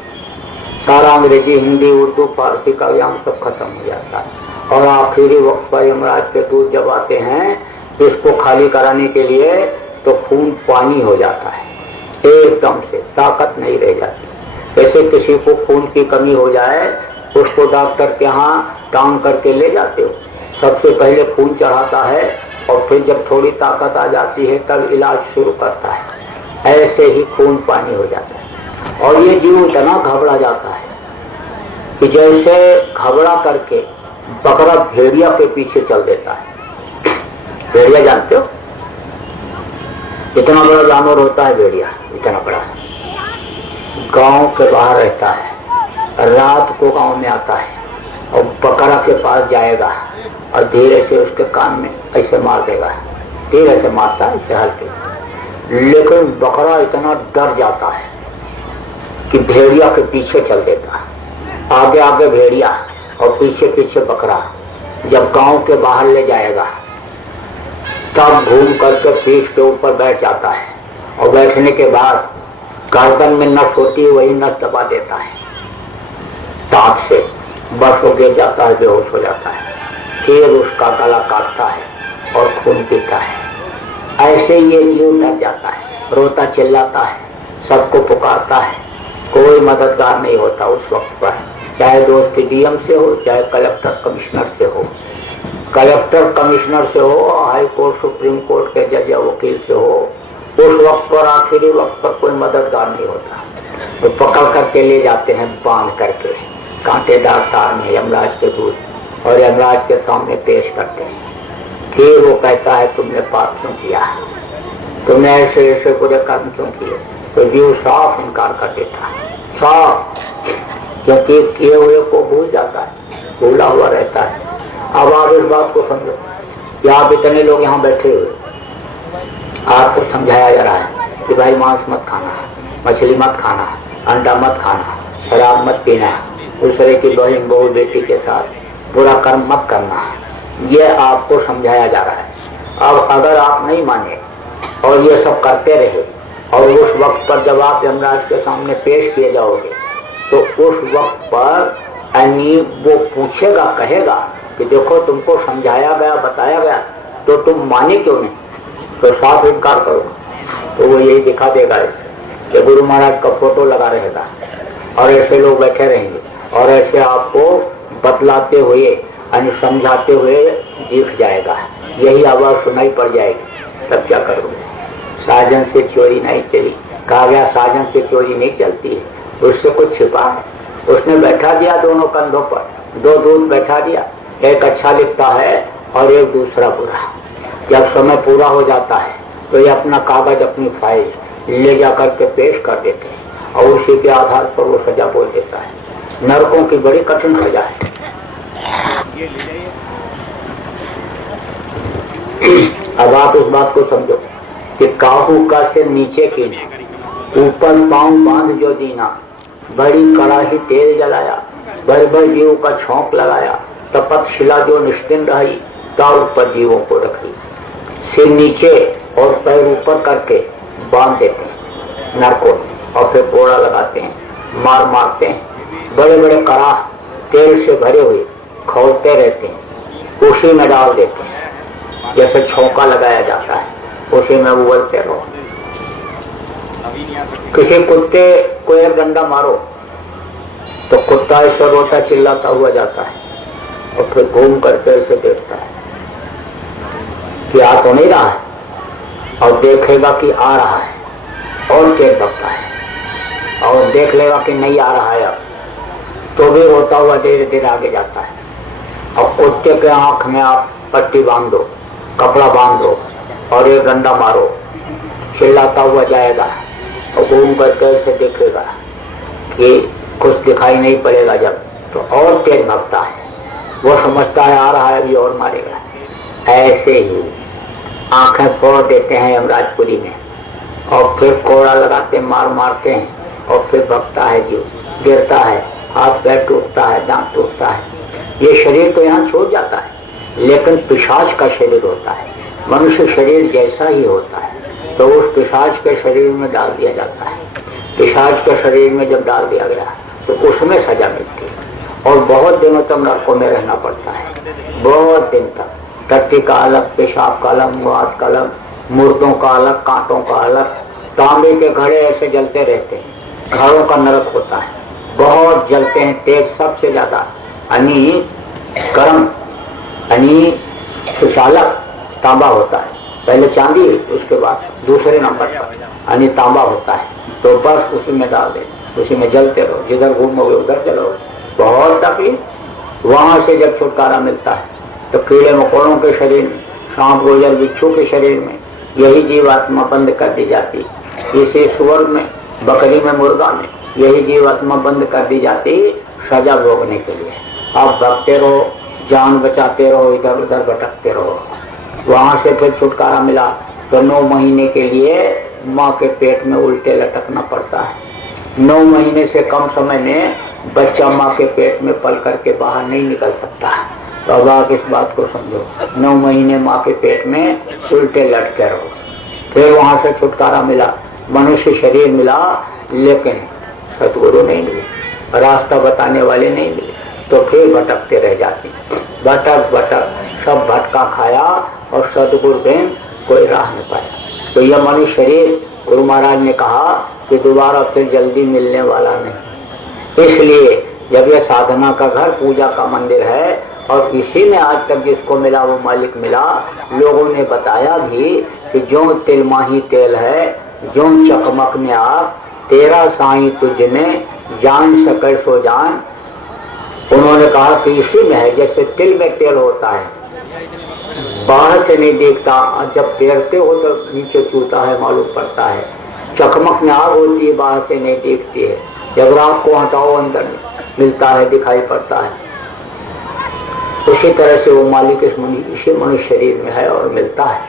सारा अंग्रेजी, हिंदी, उर्दू, फारसी का ज्ञान सब खत्म हो जाता है। और आखिरी वक्त पर यमराज के दूत जब आते हैं इसको खाली कराने के लिए, तो खून पानी हो जाता है, एकदम से ताकत नहीं रह जाती। जैसे किसी को खून की कमी हो जाए, उसको डॉक्टर के यहाँ टांग करके ले जाते हो, सबसे पहले खून चढ़ाता है और फिर जब थोड़ी ताकत आ जाती है तब इलाज शुरू करता है। ऐसे ही खून पानी हो जाता है। और ये जीव इतना घबरा जाता है कि जैसे घबरा करके बकरा भेड़िया के पीछे चल देता है। भेड़िया जानते हो, इतना बड़ा जानवर होता है भेड़िया, इतना बड़ा, गांव के बाहर रहता है, रात को गांव में आता है और बकरा के पास जाएगा और धीरे से उसके कान में ऐसे मार देगा, धीरे से मारता है ऐसे हल्के, लेकिन बकरा इतना डर जाता है कि भेड़िया के पीछे चल देता है। आगे आगे भेड़िया और पीछे पीछे बकरा। जब गांव के बाहर ले जाएगा तब घूम करके पीठ के ऊपर बैठ जाता है और बैठने के बाद गर्दन में नस होती है, वही नस दबा देता है दांत से, बस वो गिर जाता है, बेहोश हो जाता है। फिर उसका गला काटता है और खून पीता है। ऐसे ये जीव डर जाता है, रोता चिल्लाता है, सबको पुकारता है, कोई मददगार नहीं होता उस वक्त पर, चाहे दोस्त डीएम से हो, चाहे कलेक्टर कमिश्नर से हो, कलेक्टर कमिश्नर से हो, हाई कोर्ट सुप्रीम कोर्ट के जज या वकील से हो, उस वक्त पर, आखिरी वक्त पर कोई मददगार नहीं होता। तो पकड़ करके ले जाते हैं, बांध करके कांटेदार तार में यमराज के दूत, और यमराज के सामने पेश करते हैं। फिर वो कहता है तुमने पाप क्यों किया, तुमने ऐसे ऐसे बुरे कर्म क्यों किए। तो जीव साफ इनकार कर देता है, साफ, क्योंकि किए हुए को भूल जाता है, भूला हुआ रहता है। अब आप इस बात को समझो कि आप इतने लोग यहाँ बैठे हुए, आपको समझाया जा रहा है कि भाई मांस मत खाना, मछली मत खाना, अंडा मत खाना, शराब मत पीना, दूसरे की बहन बहू बेटी के साथ बुरा कर्म मत करना, ये आपको समझाया जा रहा है। अब अगर आप नहीं माने और ये सब करते रहे, और उस वक्त पर जब आप यमराज के सामने पेश किए जाओगे, तो उस वक्त पर वो पूछेगा, कहेगा कि देखो तुमको समझाया गया, बताया गया, तो तुम माने क्यों नहीं, तो साफ इनकार करो। तो वो यही दिखा देगा कि गुरु महाराज का फोटो लगा रहेगा और ऐसे लोग बैठे रहेंगे और ऐसे आपको बतलाते हुए यानी समझाते हुए दिख जाएगा, यही आवाज सुनाई पड़ जाएगी। तब क्या करोगे? साजन से चोरी नहीं चली, कहा गया साजन से चोरी नहीं चलती है, उससे कुछ छिपा है। उसने बैठा दिया दोनों कंधों पर, दो दूध बैठा दिया, एक अच्छा लिखता है और एक दूसरा बुरा। जब समय पूरा हो जाता है तो ये अपना कागज, अपनी फाइल ले जा करके पेश कर देते हैं और उसी के आधार पर वो सजा बोल देता है। नरकों की बड़ी कठिन सजा है। अब आप इस बात को समझो कि काहू का से नीचे की ऊपर पांव बांध जो दीना, बड़ी कड़ाही तेल जलाया, बड़े जीवों का छौंक लगाया, तपत शिला जो निश्चिन रही, ताव पर जीवों को रखी, सिर नीचे और पैर ऊपर करके बांध देते हैं नरकों, और फिर कोड़ा लगाते हैं, मारते हैं, बड़े बड़े कड़ाह तेल से भरे हुए खोलते रहते हैं, उसी में डाल देते हैं, जैसे छौंका लगाया जाता है उसी में उबलते रहो। किसी कुत्ते को एक डंडा मारो तो कुत्ता ऐसे रोता चिल्लाता हुआ जाता है और फिर घूम करके ऐसे देखता है कि आ तो नहीं रहा है, और देखेगा कि आ रहा है और तेज भगता है, और देख लेगा कि नहीं आ रहा है अब, तो भी रोता हुआ धीरे धीरे आगे जाता है। और कुत्ते के आंख में आप पट्टी बांध दो, कपड़ा बांध दो और एक डंडा मारो, चिल्लाता हुआ जाएगा और घूम करके ऐसे देखेगा कि कुछ दिखाई नहीं पड़ेगा, जब तो और तेज भगता है, वो समझता है आ रहा है अभी और मारेगा। ऐसे ही आंखें फोड़ देते हैं यमराजपुरी में और फिर कोड़ा लगाते मारते हैं और फिर भगता है जीव, गिरता है, हाथ पैर टूटता है, दांत टूटता है। ये शरीर तो यहाँ छोड़ जाता है, लेकिन पिशाच का शरीर होता है, मनुष्य शरीर जैसा ही होता है, तो उस पिशाच के शरीर में डाल दिया जाता है। पिशाच के शरीर में जब डाल दिया गया तो उसमें सजा मिलती है और बहुत दिनों तक नरकों में रहना पड़ता है, बहुत दिन तक। टट्टी का अलग, पेशाब का अलग, मुआद का अलग, मुर्दों का अलग, कांटों का अलग, तांबे के घड़े ऐसे जलते रहते हैं। घरों का नरक होता है, बहुत जलते हैं तेज, सबसे ज्यादा अनी गर्म, अनी सुचालक तांबा होता है। पहले चांदी, उसके बाद दूसरे नंबर पर अनी तांबा होता है। तो बस उसी में डाल दे, उसी में जलते रहो, जिधर घूमोगे उधर चलो, बहुत तकलीफ। वहां से जब छुटकारा मिलता है तो कीड़े मकोड़ों के शरीर में, सांप गोजर बिच्छू के शरीर में यही जीवात्मा बंद कर दी जाती। इसी सुअर में, बकरी में, मुर्गा में यही जीवात्मा बंद कर दी जाती सजा भोगने के लिए। आप भागते रहो, जान बचाते रहो, इधर उधर भटकते रहो। वहां से फिर छुटकारा मिला तो 9 महीने के लिए माँ के पेट में उल्टे लटकना पड़ता है। 9 महीने से कम समय में बच्चा माँ के पेट में पल करके बाहर नहीं निकल सकता है। तो अब आप इस बात को समझो, 9 महीने माँ के पेट में उल्टे लटके रहो। फिर वहां से छुटकारा मिला, मनुष्य शरीर मिला, लेकिन सतगुरु नहीं मिले, रास्ता बताने वाले नहीं मिले, तो फिर भटकते रह जाते। भटक भटक सब भटका खाया और सतगुरु बिन कोई राह नहीं पाया। तो यह मनुष्य शरीर, गुरु महाराज ने कहा कि दोबारा फिर जल्दी मिलने वाला नहीं। इसलिए जब यह साधना का घर, पूजा का मंदिर है और इसी में आज तक जिसको मिला वो मालिक मिला। लोगों ने बताया भी कि जो तिल माही तेल है, जो चकमक में आग, तेरा साईं तुझ में जान सके सो जान। उन्होंने कहा कि इसी में है, जैसे तिल में तेल होता है, बाहर से नहीं देखता, जब तैरते हो तो नीचे चूता है, मालूम पड़ता है। चकमक में आग होती है, बाहर से नहीं देखती है, जब रात को हटाओ अंदर मिलता है, दिखाई पड़ता है। उसी तरह से वो मालिक इसी मनुष्य शरीर में है और मिलता है।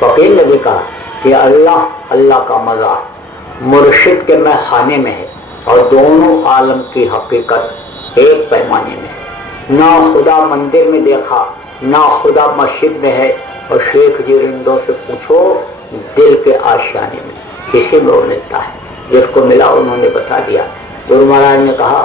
फकीर ने भी कहा कि अल्लाह, अल्लाह का मजा मुर्शिद के मैं खाने में है और दोनों आलम की हकीकत एक पैमाने में है। ना खुदा मंदिर में देखा, ना खुदा मस्जिद में है, और शेख जी रिंदों से पूछो दिल के आशियाने में, किसी में वो मिलता है। जिसको मिला उन्होंने बता दिया। गुरु महाराज ने कहा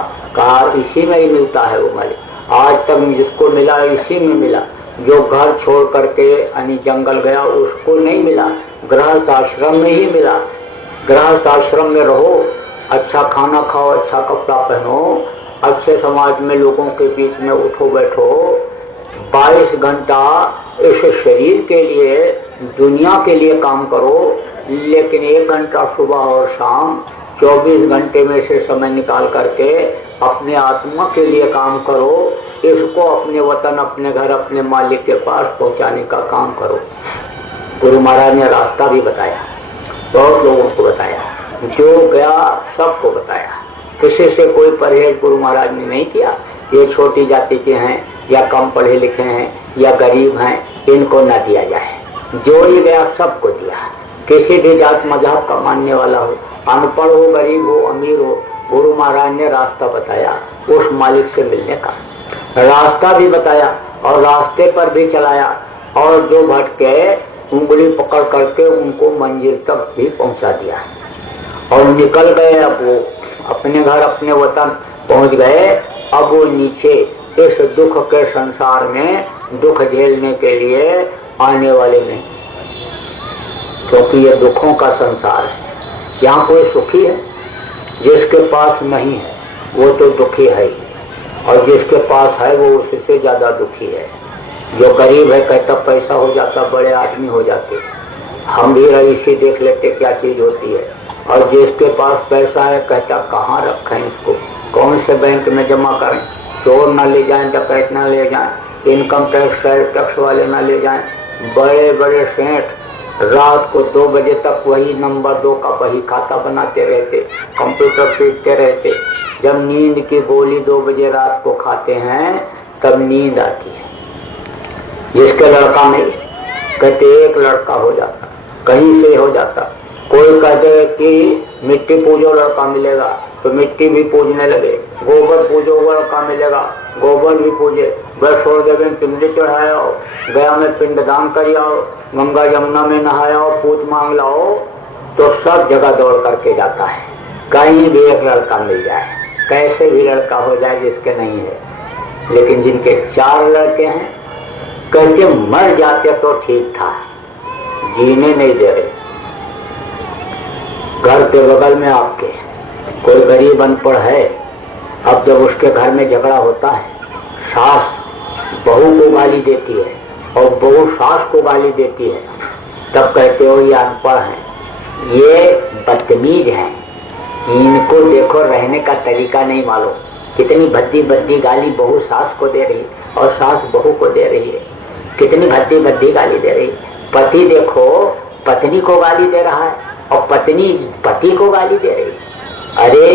इसी में ही मिलता है वो मालिक। आज तक जिसको मिला इसी में मिला। जो घर छोड़ करके यानी जंगल गया उसको नहीं मिला, गृहस्थ आश्रम में ही मिला। गृहस्थ आश्रम में रहो, अच्छा खाना खाओ, अच्छा कपड़ा पहनो, अच्छे समाज में लोगों के बीच में उठो बैठो, 22 घंटा इस शरीर के लिए, दुनिया के लिए काम करो, लेकिन 1 घंटा सुबह और शाम 24 घंटे में से समय निकाल करके अपने आत्मा के लिए काम करो। इसको अपने वतन, अपने घर, अपने मालिक के पास पहुंचाने का काम करो। गुरु महाराज ने रास्ता भी बताया, बहुत लोगों को बताया, जो गया सबको बताया। किसी से कोई परहेज गुरु महाराज ने नहीं किया। ये छोटी जाति के हैं या कम पढ़े लिखे हैं या गरीब हैं, इनको न दिया जाए। जो ही गया सबको दिया। किसी भी जात मजहब का मानने वाला हो, अनपढ़ हो, गरीब हो, अमीर हो, गुरु महाराज ने रास्ता बताया उस मालिक से मिलने का। रास्ता भी बताया और रास्ते पर भी चलाया, और जो भटके उंगली पकड़ करके उनको मंजिल तक भी पहुंचा दिया। और निकल गए, अब वो अपने घर, अपने वतन पहुंच गए। अब वो नीचे इस दुख के संसार में दुख झेलने के लिए आने वाले नहीं, क्योंकि ये दुखों का संसार है। यहाँ कोई सुखी है? जिसके पास नहीं है वो तो दुखी है ही, और जिसके पास है वो उससे ज्यादा दुखी है। जो गरीब है कहता पैसा हो जाता बड़े आदमी हो जाते, हम भी रईसी देख लेते क्या चीज होती है। और जिसके पास पैसा है कहता कहाँ रखें इसको, कौन से बैंक में जमा करें, चोर न ले जाएं, डकैत न ले जाएं, इनकम टैक्स वाले न ले जाएं। बड़े बड़े सेठ रात को 2 बजे तक वही नंबर 2 का वही खाता बनाते रहते, कंप्यूटर पीटते रहते। जब नींद की गोली 2 बजे रात को खाते हैं तब नींद आती है। जिसके लड़का नहीं, कहते एक लड़का हो जाता, कहीं से हो जाता, कोई कहते कि मिट्टी पूजो लड़का मिलेगा तो मिट्टी भी पूजने लगे, गोबर पूजो लड़का मिलेगा, गोबर भी पूजे। वैष्णो देवी में पिंड चढ़ाओ, गया में पिंड दान कर आओ, गंगा यमुना में नहाओ, पूज मांग लाओ, तो सब जगह दौड़ करके जाता है। कहीं भी एक लड़का मिल जाए, कैसे भी लड़का हो जाए जिसके नहीं है। लेकिन जिनके 4 लड़के हैं, कहते मर जाते तो ठीक था, जीने नहीं दे रहे। घर के बगल में आपके कोई गरीब अनपढ़ है, अब जब उसके घर में झगड़ा होता है, सास बहू को गाली देती है और बहू सास को गाली देती है, तब कहते हो ये अनपढ़ हैं, ये बदतमीज हैं, इनको देखो रहने का तरीका नहीं मालूम। कितनी भद्दी भद्दी गाली बहू सास को दे रही और सास बहू को दे रही है, कितनी भद्दी भद्दी गाली दे रही। पति देखो पत्नी को गाली दे रहा है और पत्नी पति को गाली दे रही। अरे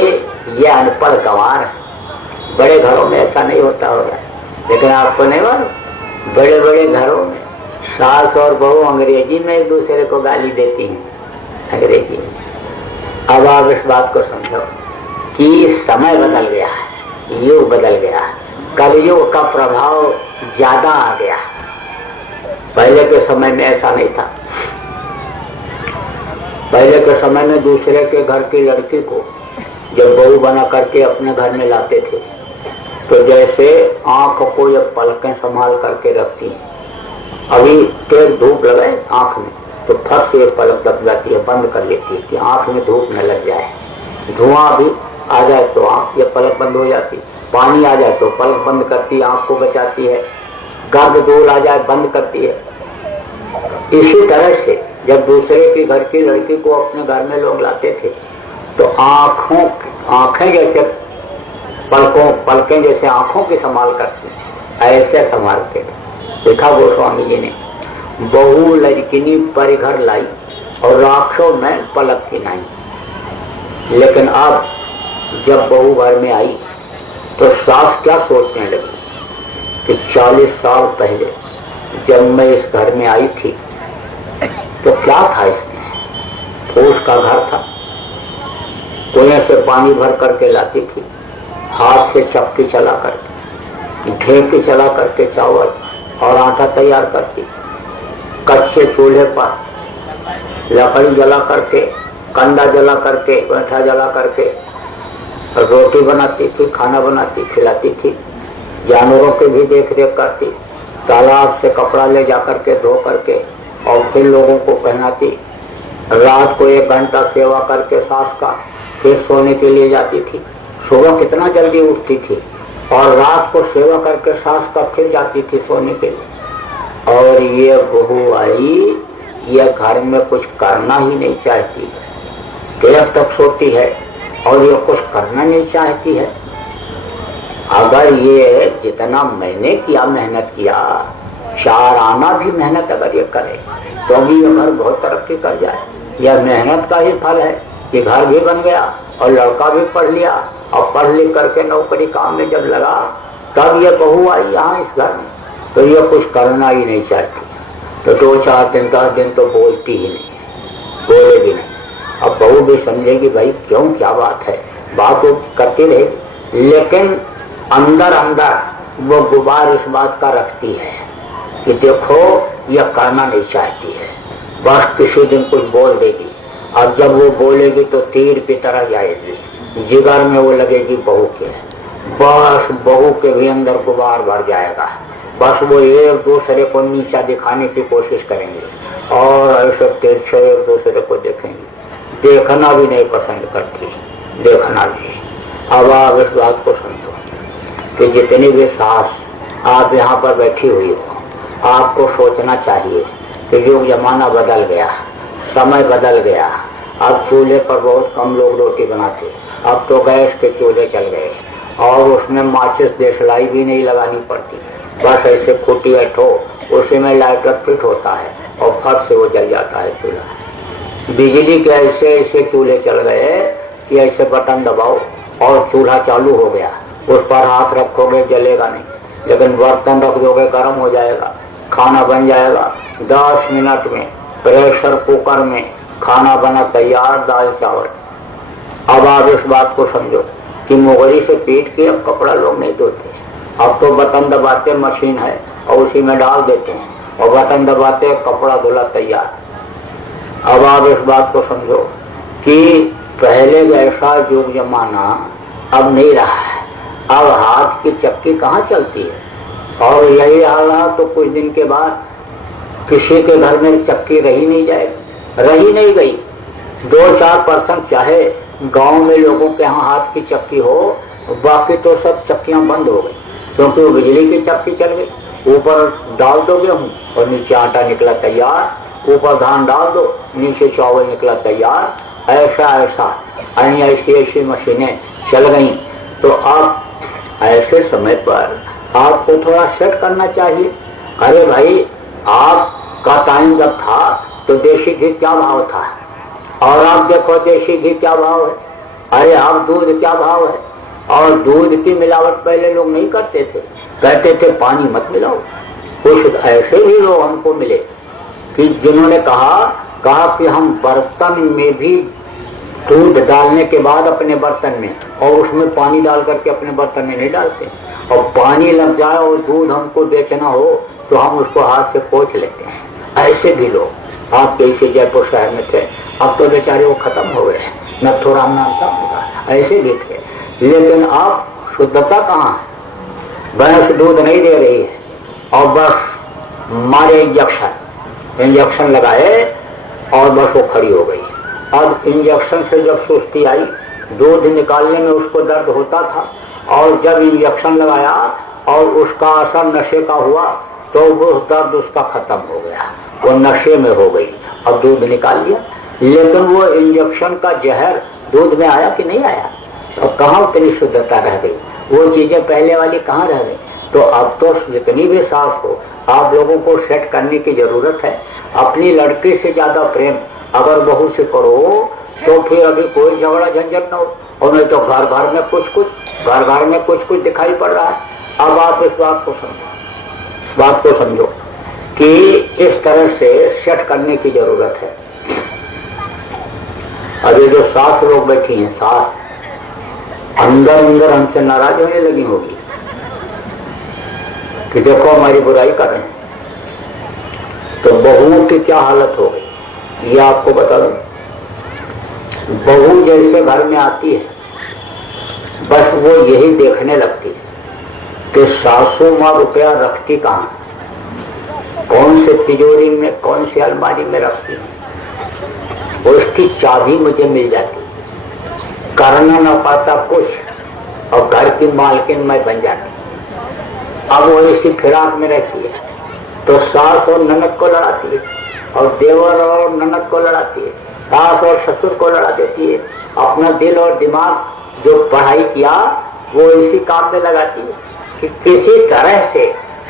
ये अनपढ़ गंवार है। बड़े घरों में ऐसा नहीं होता होगा, लेकिन आपको नहीं मालूम बड़े बड़े घरों में सास और बहू अंग्रेजी में एक दूसरे को गाली देती हैं, अंग्रेजी में। अब आप इस बात को समझो कि समय बदल गया है, युग बदल गया है, कलयुग का प्रभाव ज्यादा आ गया। पहले के समय में ऐसा नहीं था। पहले के समय में दूसरे के घर की लड़की को जब बहू बना करके अपने घर में लाते थे, तो जैसे आंख को ये पलकें संभाल करके रखती हैं। अभी तेज धूप लगे आंख में तो फट से पलक लग जाती है, बंद कर लेती है कि आंख में धूप न लग जाए। धुआं भी आ जाए तो आंख ये पलक बंद हो जाती, पानी आ जाए तो पलक बंद करती, आंख को बचाती है। गर्द धूल आ जाए बंद करती है। इसी तरह से जब दूसरे के घर की लड़की को अपने घर में लोग लाते थे तो आंखें जैसे पलकें जैसे आंखों की संभाल करती, ऐसे संभालते थे। देखा गोस्वामी जी ने, बहू लड़किनी पर घर लाई और राक्षों में पलक की नहीं। लेकिन अब जब बहू घर में आई तो सास क्या सोचने लगी कि 40 साल पहले जब मैं इस घर में आई थी तो क्या था इसमें, फूस का घर था, कुएं से पानी भर करके लाती थी, हाथ से चक्की चला करके, ढेकी चला करके चावल और आटा तैयार करती, कच्चे चूल्हे पर लकड़ी जला करके, कंधा जला करके, बैठा जला करके रोटी बनाती थी, खाना बनाती, खिलाती थी, जानवरों की भी देख रेख करती, तालाब से कपड़ा ले जाकर के धो करके और फिर लोगों को पहनाती। रात को 1 घंटा सेवा करके सास का फिर सोने के लिए जाती थी। सुबह कितना जल्दी उठती थी और रात को सेवा करके सास का फिर जाती थी सोने के लिए। और ये बहू आई, ये घर में कुछ करना ही नहीं चाहती, देर तक सोती है और ये कुछ करना नहीं चाहती है। अगर ये जितना मैंने किया मेहनत किया, 4 आना भी मेहनत अगर ये करे तो भी ये घर बहुत तरक्की कर जाए। यह मेहनत का ही फल है कि घर भी बन गया और लड़का भी पढ़ लिया और पढ़ लिख करके नौकरी काम में जब लगा तब ये बहू आई यहाँ इस घर में, तो ये कुछ करना ही नहीं चाहती। तो 2-4 दिन 10 दिन तो बोलती ही नहीं, बोलेगी नहीं। अब बहू भी समझेगी भाई क्यों, क्या बात है, बात तो करती रहेगी, लेकिन अंदर अंदर वो गुबार इस बात का रखती है कि देखो यह करना नहीं चाहती है, बस किसी दिन कुछ बोल देगी। अब जब वो बोलेगी तो तीर की तरह जाएगी, जिगर में वो लगेगी बहू के, बस बहू के भी अंदर गुबार भर जाएगा। बस वो एक दूसरे को नीचा दिखाने की कोशिश करेंगे और ऐसे तिरछे एक दूसरे को देखेंगे, देखना भी नहीं पसंद करती, देखना भी। अब आप इस बात को समझो कि जितनी भी सास आप यहाँ पर बैठी हुई हो, आपको सोचना चाहिए कि युग जमाना बदल गया, समय बदल गया। अब चूल्हे पर बहुत कम लोग रोटी बनाते, अब तो गैस के चूल्हे चल गए और उसमें माचिस देशलाई भी नहीं लगानी पड़ती, बस ऐसे खूटी ठो उसी में लाइटर फिट होता है और फट से वो जल जाता है चूल्हा। बिजली के ऐसे ऐसे चूल्हे चल गए कि ऐसे बटन दबाओ और चूल्हा चालू हो गया, उस पर हाथ रखोगे जलेगा नहीं, लेकिन बर्तन रख दोगे गर्म हो जाएगा, खाना बन जाएगा 10 मिनट में। प्रेशर कुकर में खाना बना तैयार, दाल चावल। अब आप इस बात को समझो कि मोगरी से पीट के अब कपड़ा लोग नहीं धोते, अब तो बटन दबाते, मशीन है और उसी में डाल देते हैं और बटन दबाते, कपड़ा धुला तैयार। अब आप इस बात को समझो कि पहले जैसा युग जमाना अब नहीं रहा है। अब हाथ की चक्की कहाँ चलती है, और यही हाल रहा तो कुछ दिन के बाद किसी के घर में चक्की रही नहीं जाएगी, रही नहीं गई। 2-4% चाहे गांव में लोगों के यहाँ हाथ की चक्की हो, बाकी तो सब चक्कियां बंद हो गई, क्योंकि वो बिजली की चक्की चल गई। ऊपर डाल दो गेहूं और नीचे आटा निकला तैयार, ऊपर धान डाल दो, नीचे चावल निकला तैयार। ऐसा ऐसी मशीनें चल गई। तो आप ऐसे समय पर आपको थोड़ा सेट करना चाहिए। अरे भाई, आपका टाइम जब था तो देशी घी क्या भाव था, और आप देखो देशी घी क्या भाव है। अरे आप दूध क्या भाव है, और दूध की मिलावट पहले लोग नहीं करते थे, कहते थे पानी मत मिलाओ। कुछ ऐसे भी लोग हमको मिले कि जिन्होंने कहा कि हम बर्तन में भी दूध डालने के बाद अपने बर्तन में, और उसमें पानी डाल करके अपने बर्तन में नहीं डालते, और पानी लग जाए और दूध हमको बेचना हो तो हम उसको हाथ से पोंछ लेते हैं। ऐसे भी लोग आपके इसे जयपुर शहर में थे, अब तो बेचारे वो खत्म हो गए, नथुराम नाम था उनका, ऐसे भी थे। लेकिन अब शुद्धता कहाँ है, भैंस दूध नहीं दे रही है और बस मारे इंजेक्शन लगाए और बस वो खड़ी हो गई। अब इंजेक्शन से जब सुस्ती आई, दूध निकालने में उसको दर्द होता था, और जब इंजेक्शन लगाया और उसका असर नशे का हुआ तो वो दर्द उसका खत्म हो गया, वो नशे में हो गई, अब दूध निकाल लिया। लेकिन वो इंजेक्शन का जहर दूध में आया कि नहीं आया, और कहाँ उतनी शुद्धता रह गई, वो चीजें पहले वाली कहाँ रह गई। तो अब तो जितनी भी साफ हो, आप लोगों को सेट करने की जरूरत है। अपनी लड़की से ज्यादा प्रेम अगर बहू से करो तो फिर अभी कोई झगड़ा झंझट न हो, और नहीं तो घर घर में कुछ दिखाई पड़ रहा है। अब आप इस बात को समझो कि इस तरह से सेट करने की जरूरत है। अभी जो सास लोग बैठी हैं, सास अंदर हमसे नाराज होने लगी होगी कि देखो हमारी बुराई कर रहे हैं, तो बहुओं की क्या हालत हो गई ये आपको बता दूं। बहू जैसे घर में आती है, बस वो यही देखने लगती है कि सासू माँ रुपया रखती कहाँ, कौन से तिजोरी में, कौन सी अलमारी में रखती है, उसकी चाबी मुझे मिल जाती, करना न पाता कुछ, और घर की मालकिन मैं बन जाती। अब वो इसी फिराक में रहती है, तो सास और ननद को लड़ाती है, और देवर और ननद को लड़ाती है, सास और ससुर को लड़ा देती है। अपना दिल और दिमाग जो पढ़ाई किया वो इसी काम में लगाती है कि किसी तरह से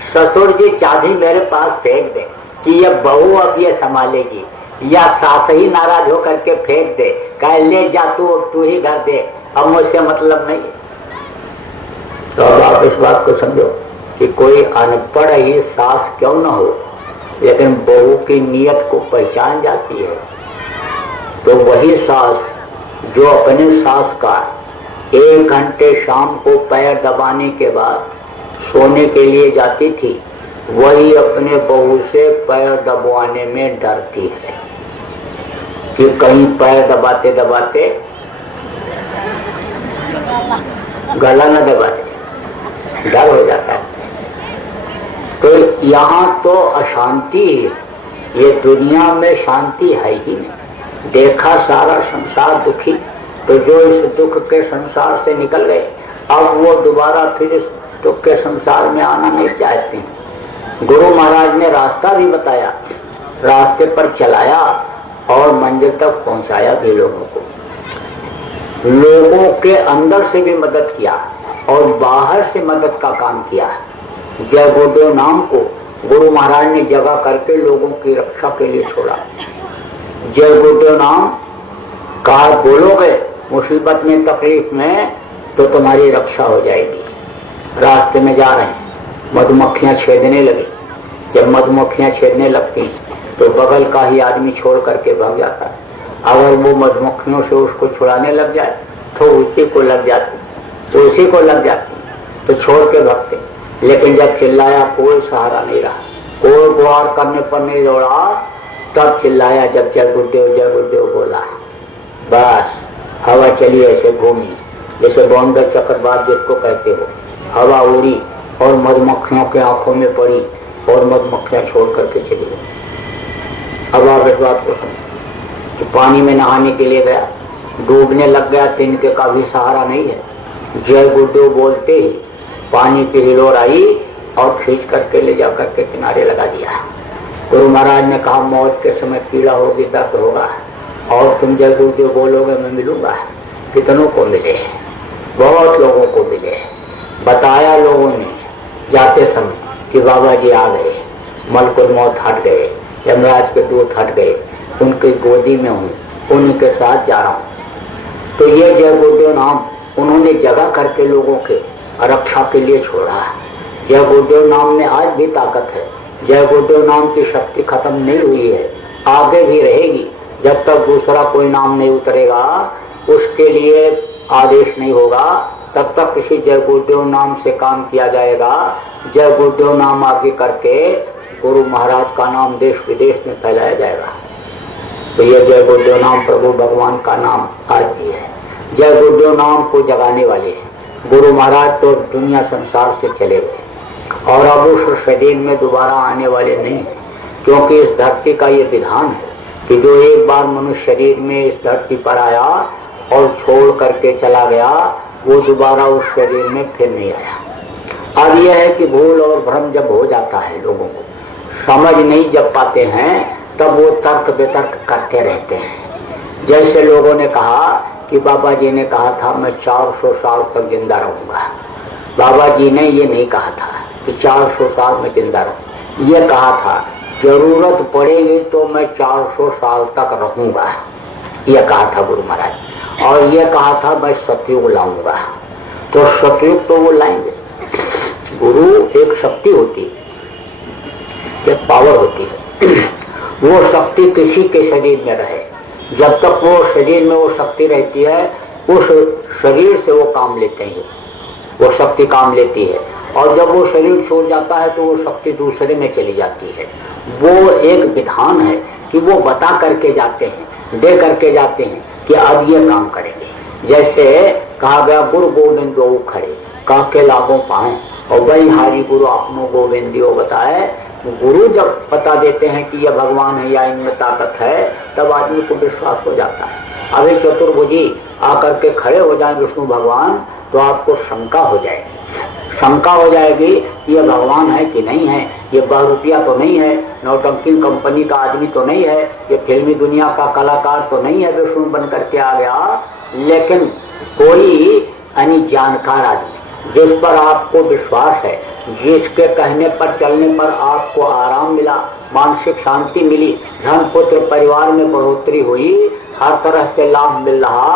ससुर जी चाबी मेरे पास फेंक दे कि ये बहू अब ये संभालेगी, या सास ही नाराज होकर के फेंक दे, कह ले जा तू ही घर दे, अब मुझसे मतलब नहीं। तो अब आप इस बात को समझो कि कोई अनपढ़ ही सास क्यों न हो, लेकिन बहू की नीयत को पहचान जाती है। तो वही सास जो अपने सास का 1 घंटे शाम को पैर दबाने के बाद सोने के लिए जाती थी, वही अपने बहू से पैर दबाने में डरती है कि कहीं पैर दबाते दबाते गला न दबा दे, डर हो जाता है। तो यहाँ तो अशांति है, ये दुनिया में शांति है ही नहीं। देखा सारा संसार दुखी, तो जो इस दुख के संसार से निकल गए, अब वो दोबारा फिर इस दुख के संसार में आना नहीं चाहते। गुरु महाराज ने रास्ता भी बताया, रास्ते पर चलाया और मंजिल तक पहुंचाया भी लोगों को। लोगों के अंदर से भी मदद किया और बाहर से मदद का काम किया। जय गुरुदेव नाम को गुरु महाराज ने जगह करके लोगों की रक्षा के लिए छोड़ा। जय गुरुदेव नाम कहा बोलोगे मुसीबत में, तकलीफ में, तो तुम्हारी रक्षा हो जाएगी। रास्ते में जा रहे हैं, मधुमक्खियां छेदने लगी। जब मधुमक्खियां छेदने लगती तो बगल का ही आदमी छोड़ करके भाग जाता है, अगर वो मधुमक्खियों से उसको छुड़ाने लग जाए तो उसी को लग जाती, तो छोड़ के भागते। लेकिन जब चिल्लाया कोई सहारा नहीं रहा, कोई गुहार करने पर नहीं दौड़ा, तब चिल्लाया जब जय गुरुदेव बोला। बस हवा चली ऐसे घूमी, जैसे बॉम्बे चक्रवात जिसको कहते हो। हवा उड़ी और मधुमक्खियों के आंखों में पड़ी और मधुमक्खियां छोड़ करके चली गई। अब आप इस बात को समझो कि पानी में नहाने के लिए गया, डूबने लग गया, तिनके का भी सहारा नहीं है। जय गुरुदेव बोलते ही पानी की हिलोर आई और खींच करके ले जा करके किनारे लगा दिया। गुरु महाराज ने कहा मौत के समय पीड़ा होगी, दर्द होगा, और तुम जय गुरुदेव बोलोगे मैं मिलूंगा। कितनों को मिले, बहुत लोगों को मिले। बताया लोगों ने जाते समय कि बाबा जी आ गए, मलकुल मौत हट गए, यमराज के दूत हट गए, उनकी गोदी में हूँ, उनके साथ जा रहा हूँ। तो ये जय गुरुदेव नाम उन्होंने जगह करके लोगों के रक्षा के लिए छोड़ा। जय गुरुदेव नाम में आज भी ताकत है। जय गुरुदेव नाम की शक्ति खत्म नहीं हुई है, आगे भी रहेगी। जब तक दूसरा कोई नाम नहीं उतरेगा, उसके लिए आदेश नहीं होगा, तब तक किसी जय गुरुदेव नाम से काम किया जाएगा। जय गुरुदेव नाम आगे करके गुरु महाराज का नाम देश विदेश में फैलाया जाएगा। तो यह जय गुरुदेव नाम प्रभु भगवान का नाम आज भी है। जय गुरुदेव नाम को जगाने वाले हैं। गुरु महाराज तो दुनिया संसार से चले गए और अब उस शरीर में दोबारा आने वाले नहीं है, क्योंकि इस धरती का ये विधान है कि जो एक बार मनुष्य शरीर में इस धरती पर आया और छोड़ करके चला गया, वो दोबारा उस शरीर में फिर नहीं आया। अब यह है कि भूल और भ्रम जब हो जाता है, लोगों को समझ नहीं जब पाते हैं, तब वो तर्क वितर्क करते रहते हैं। जैसे लोगों ने कहा कि बाबा जी ने कहा था मैं 400 साल तक जिंदा रहूंगा। बाबा जी ने ये नहीं कहा था कि 400 साल में जिंदा रहूं, ये कहा था जरूरत पड़ेगी तो मैं 400 साल तक रहूंगा, ये कहा था गुरु महाराज। और ये कहा था मैं सतयुग लाऊंगा। तो सतयुग तो वो लाएंगे। गुरु एक शक्ति होती है, एक पावर होती है। वो शक्ति किसी के शरीर में रहे, जब तक वो शरीर में वो शक्ति रहती है, उस शरीर से वो काम लेते हैं, वो शक्ति काम लेती है। और जब वो शरीर छोड़ जाता है तो वो शक्ति दूसरे में चली जाती है। वो एक विधान है कि वो बता करके जाते हैं, दे करके जाते हैं कि अब ये काम करेंगे। जैसे कहा गया गुरु गोविंद दो खड़े काके लागों पाए, और वही हारी गुरु अपनों गोविंदियो बताए। गुरु जब पता देते हैं कि यह भगवान है या इनमें ताकत है, तब आदमी को विश्वास हो जाता है। अभी चतुर्भुजी आकर के खड़े हो जाए विष्णु भगवान, तो आपको शंका हो जाएगी। शंका हो जाएगी ये भगवान है कि नहीं है, ये बहुरूपिया तो नहीं है, नौटंकी कंपनी का आदमी तो नहीं है, ये फिल्मी दुनिया का कलाकार तो नहीं है, विष्णु बन करके आ गया। लेकिन कोई जानकार आदमी जिस पर आपको विश्वास है, जिसके कहने पर चलने पर आपको आराम मिला, मानसिक शांति मिली, धन पुत्र परिवार में बढ़ोतरी हुई, हर तरह से लाभ मिल रहा,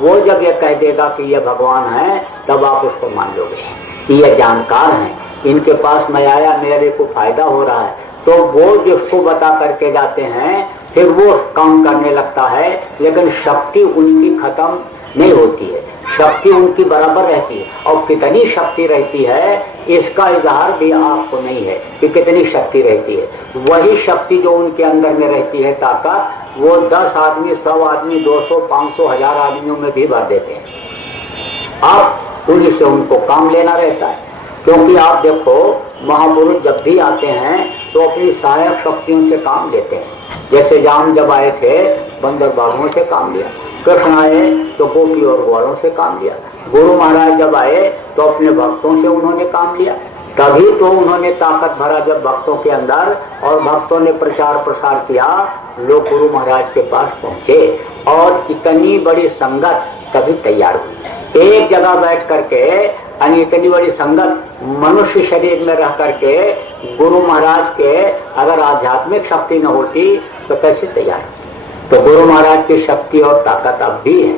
वो जब ये कह देगा कि ये भगवान है, तब आप उसको मान लोगे कि ये जानकार हैं, इनके पास मैं आया मेरे को फायदा हो रहा है। तो वो जिसको बता करके जाते हैं, फिर वो काम करने लगता है। लेकिन शक्ति उनकी खत्म नहीं होती है, शक्ति उनकी बराबर रहती है। और कितनी शक्ति रहती है, इसका इजहार भी आपको नहीं है कि कितनी शक्ति रहती है। वही शक्ति जो उनके अंदर में रहती है ताकत, वो 10 आदमी 100 आदमी 200 500 1000 आदमियों में भी भर देते हैं। अब उन्हीं से उनको काम लेना रहता है। क्योंकि आप देखो, महापुरुष जब भी आते हैं तो अपनी सहायक शक्तियों से काम लेते हैं। जैसे राम जब आए थे, बंदर बाघों से काम लिया। कृष्ण आए तो गोपी और ग्वालों से काम लिया। गुरु महाराज जब आए तो अपने भक्तों से उन्होंने काम लिया। तभी तो उन्होंने ताकत भरा जब भक्तों के अंदर, और भक्तों ने प्रचार प्रसार किया, लोग गुरु महाराज के पास पहुंचे, और इतनी बड़ी संगत तभी तैयार हुई। एक जगह बैठ करके इतनी बड़ी संगत मनुष्य शरीर में रह करके गुरु महाराज के अगर आध्यात्मिक शक्ति न होती तो कैसे तैयार? तो गुरु महाराज की शक्ति और ताकत अब भी है,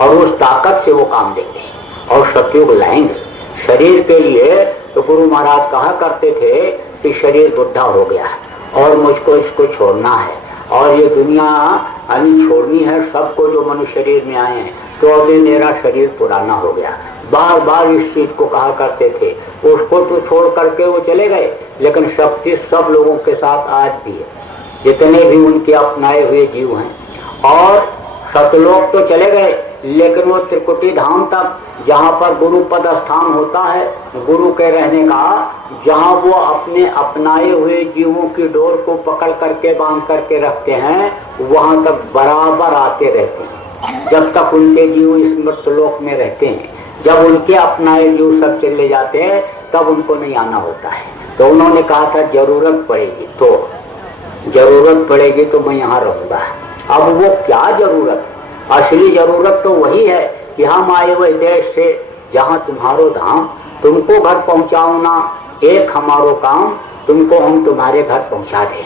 और उस ताकत से वो काम देंगे और सतयुग लाएंगे। शरीर के लिए तो गुरु महाराज कहा करते थे कि शरीर बुढ़ा हो गया और मुझको इसको छोड़ना है, और ये दुनिया यानी छोड़नी है सबको जो मनुष्य शरीर में आए हैं। तो अभी मेरा शरीर पुराना हो गया, बार बार इस चीज को कहा करते थे। उसको तो छोड़ करके वो चले गए, लेकिन शक्ति सब लोगों के साथ आज भी है, जितने भी उनके अपनाए हुए जीव हैं। और सतलोक तो चले गए, लेकिन वो त्रिकुटी धाम तक जहाँ पर गुरु पद स्थान होता है, गुरु के रहने का, जहाँ वो अपने अपनाए हुए जीवों की डोर को पकड़ करके बांध करके रखते हैं, वहां तक बराबर आते रहते हैं जब तक उनके जीव इस मृतलोक में रहते हैं। जब उनके अपनाए जीव सब चले जाते हैं तब उनको नहीं आना होता है। तो उन्होंने कहा था जरूरत पड़ेगी तो मैं यहाँ रहूंगा। अब वो क्या जरूरत, असली जरूरत तो वही है कि हम आए हुए देश से जहाँ तुम्हारो धाम, तुमको घर पहुँचाओ ना, एक हमारो काम, तुमको हम तुम्हारे घर पहुँचा दें।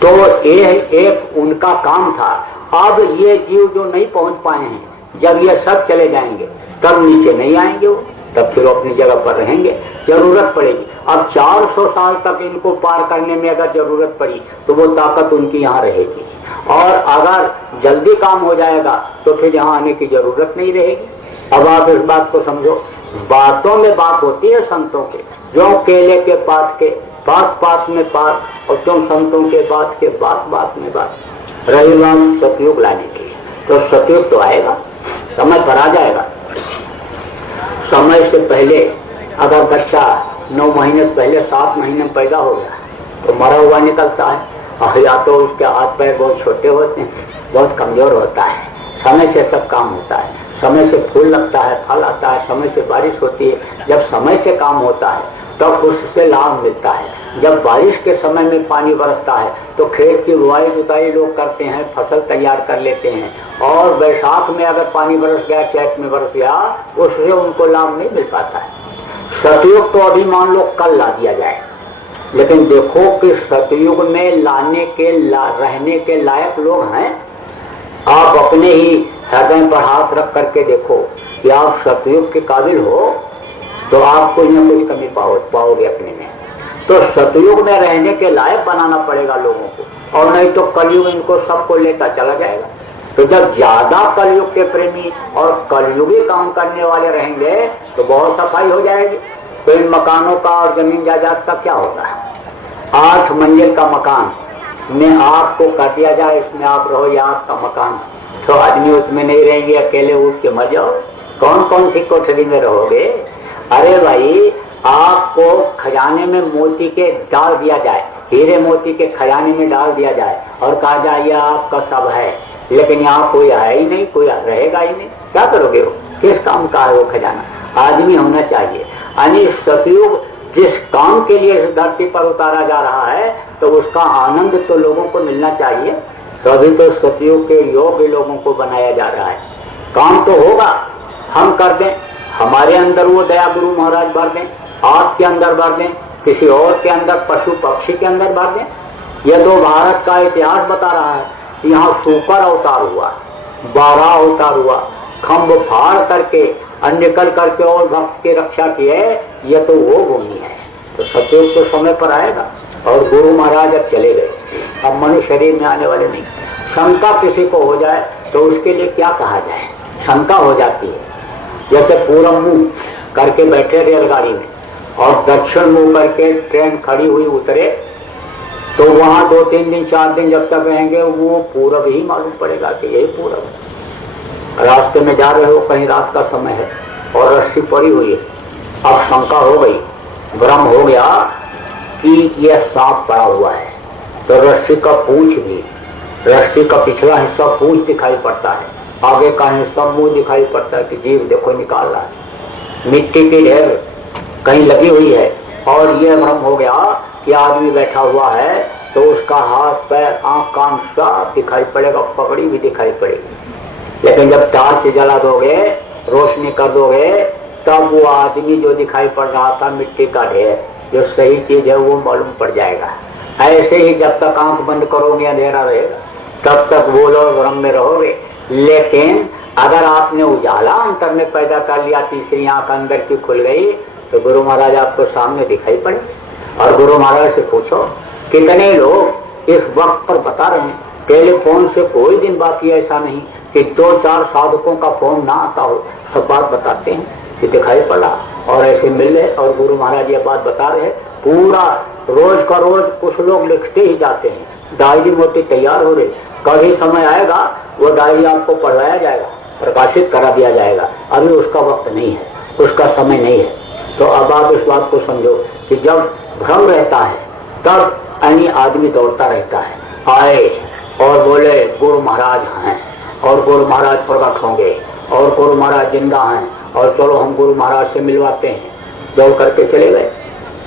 तो ये एक उनका काम था। अब ये जीव जो नहीं पहुँच पाए हैं, जब ये सब चले जाएंगे तब नीचे नहीं आएंगे वो, तब फिर अपनी जगह पर रहेंगे। जरूरत पड़ेगी। अब 400 साल तक इनको पार करने में अगर जरूरत पड़ी तो वो ताकत उनकी यहाँ रहेगी, और अगर जल्दी काम हो जाएगा तो फिर यहाँ आने की जरूरत नहीं रहेगी। अब आप इस बात को समझो, बातों में बात होती है संतों के, जो केले के पात के पात में पात, और तुम संतों के बात के बात में बात। रही बात सतयुग लाने की, तो सतयुग तो आएगा, समय पर आ जाएगा। समय से पहले अगर बच्चा 9 महीने से पहले 7 महीने में पैदा हो गया तो मरा हुआ निकलता है, और या तो उसके हाथ पैर बहुत छोटे होते हैं, बहुत कमजोर होता है। समय से सब काम होता है, समय से फूल लगता है, फल आता है, समय से बारिश होती है। जब समय से काम होता है तब उससे लाभ मिलता है। जब बारिश के समय में पानी बरसता है तो खेत की बुआई जुताई लोग करते हैं, फसल तैयार कर लेते हैं, और बैसाख में अगर पानी बरस गया, चैत में बरस गया, उससे उनको लाभ नहीं मिल पाता है। सतयुग तो अभी मान लो कल ला दिया जाए, लेकिन देखो कि सतयुग में लाने के रहने के लायक लोग हैं। आप अपने ही हृदय पर हाथ रख करके देखो कि आप सतयुग के काबिल हो, तो आप कोई न कोई कमी पाओगे अपने में। तो सतयुग में रहने के लायक बनाना पड़ेगा लोगों को, और नहीं तो कलयुग इनको सबको लेकर चला जाएगा। तो जब ज्यादा कलयुग के प्रेमी और कलयुगी काम करने वाले रहेंगे तो बहुत सफाई हो जाएगी। तो इन मकानों का और जमीन जायदाद का क्या होगा? 8 मंजिल का मकान में आपको कर दिया जाए, इसमें आप रहो, या आपका मकान, तो आदमी उसमें नहीं रहेंगे, अकेले उठ के मर जाओ। कौन कौन सी कोठरी में रहोगे? अरे भाई, आपको खजाने में मोती के डाल दिया जाए, हीरे मोती के खजाने में डाल दिया जाए और कहा जाए ये आपका सब है, लेकिन यहाँ कोई है ही नहीं, कोई रहेगा ही नहीं, क्या करोगे हो? किस काम का है वो खजाना? आदमी होना चाहिए। यानी सतयुग जिस काम के लिए इस धरती पर उतारा जा रहा है तो उसका आनंद तो लोगों को मिलना चाहिए। तो अभी तो सतयुग के योग्य लोगों को बनाया जा रहा है। काम तो होगा, हम कर दें, हमारे अंदर वो दया गुरु महाराज भर दें, आपके अंदर भर दें, किसी और के अंदर, पशु पक्षी के अंदर भर दें। यह तो भारत का इतिहास बता रहा है। यहाँ सुपर अवतार हुआ, 12 अवतार हुआ, खम्भ फाड़ करके निकल करके और भक्त की रक्षा की है। यह तो वो भूमि है। तो सतयुग तो समय पर आएगा, और गुरु महाराज अब चले गए, अब मनुष्य शरीर में आने वाले नहीं। शंका किसी को हो जाए तो उसके लिए क्या कहा जाए? शंका हो जाती है। जैसे पूरब मुंह करके बैठे रेलगाड़ी में और दक्षिण मुंह करके ट्रेन खड़ी हुई उतरे, तो वहां 2-3 दिन 4 दिन जब तक रहेंगे वो पूरब ही मालूम पड़ेगा कि यही पूरब है। रास्ते में जा रहे हो, कहीं रात का समय है और रस्सी पड़ी हुई है, अब शंका हो गई, भ्रम हो गया कि यह सांप पड़ा हुआ है, तो रस्सी का पूंछ भी, रस्सी का पिछला हिस्सा पूंछ दिखाई पड़ता है, आगे का हिस्सा मुंह दिखाई पड़ता है कि जीव देखो निकाल रहा है। मिट्टी की ढेर कहीं लगी हुई है, और यह भ्रम हो गया कि आदमी बैठा हुआ है, तो उसका हाथ पैर आंख कान सब दिखाई पड़ेगा, पगड़ी भी दिखाई पड़ेगी। लेकिन जब टार्च जला दोगे, रोशनी कर दोगे, तब वो आदमी जो दिखाई पड़ रहा था मिट्टी का ढेर, जो सही चीज है वो मालूम पड़ जाएगा। ऐसे ही जब तक आंख बंद करोगे अंधेरा रहेगा, तब तक वो लोग भ्रम में रहोगे। लेकिन अगर आपने उजाला अंतर में पैदा कर लिया, तीसरी आंख अंदर की खुल गई, तो गुरु महाराज आपको सामने दिखाई पड़े। और गुरु महाराज से पूछो, कितने लोग इस वक्त पर बता रहे हैं टेलीफोन से कोई दिन बाकी ऐसा नहीं कि 2-4 साधकों का फोन ना आता हो। सब बात बताते हैं कि दिखाई पड़ा और ऐसे मिले, और गुरु महाराज ये बात बता रहे। पूरा रोज का रोज कुछ लोग लिखते ही जाते हैं, डायरी मोटी तैयार हो रही। कभी समय आएगा वो डायरी आपको पढ़वाया जाएगा, प्रकाशित करा दिया जाएगा। अभी उसका वक्त नहीं है, उसका समय नहीं है। तो अब आप इस बात को समझो कि जब भ्रम रहता है तब अन्य आदमी दौड़ता रहता है। आए और बोले गुरु महाराज हैं, और गुरु महाराज प्रकट होंगे, और गुरु महाराज जिंदा हैं, और चलो हम गुरु महाराज से मिलवाते हैं। दौड़ करके चले गए।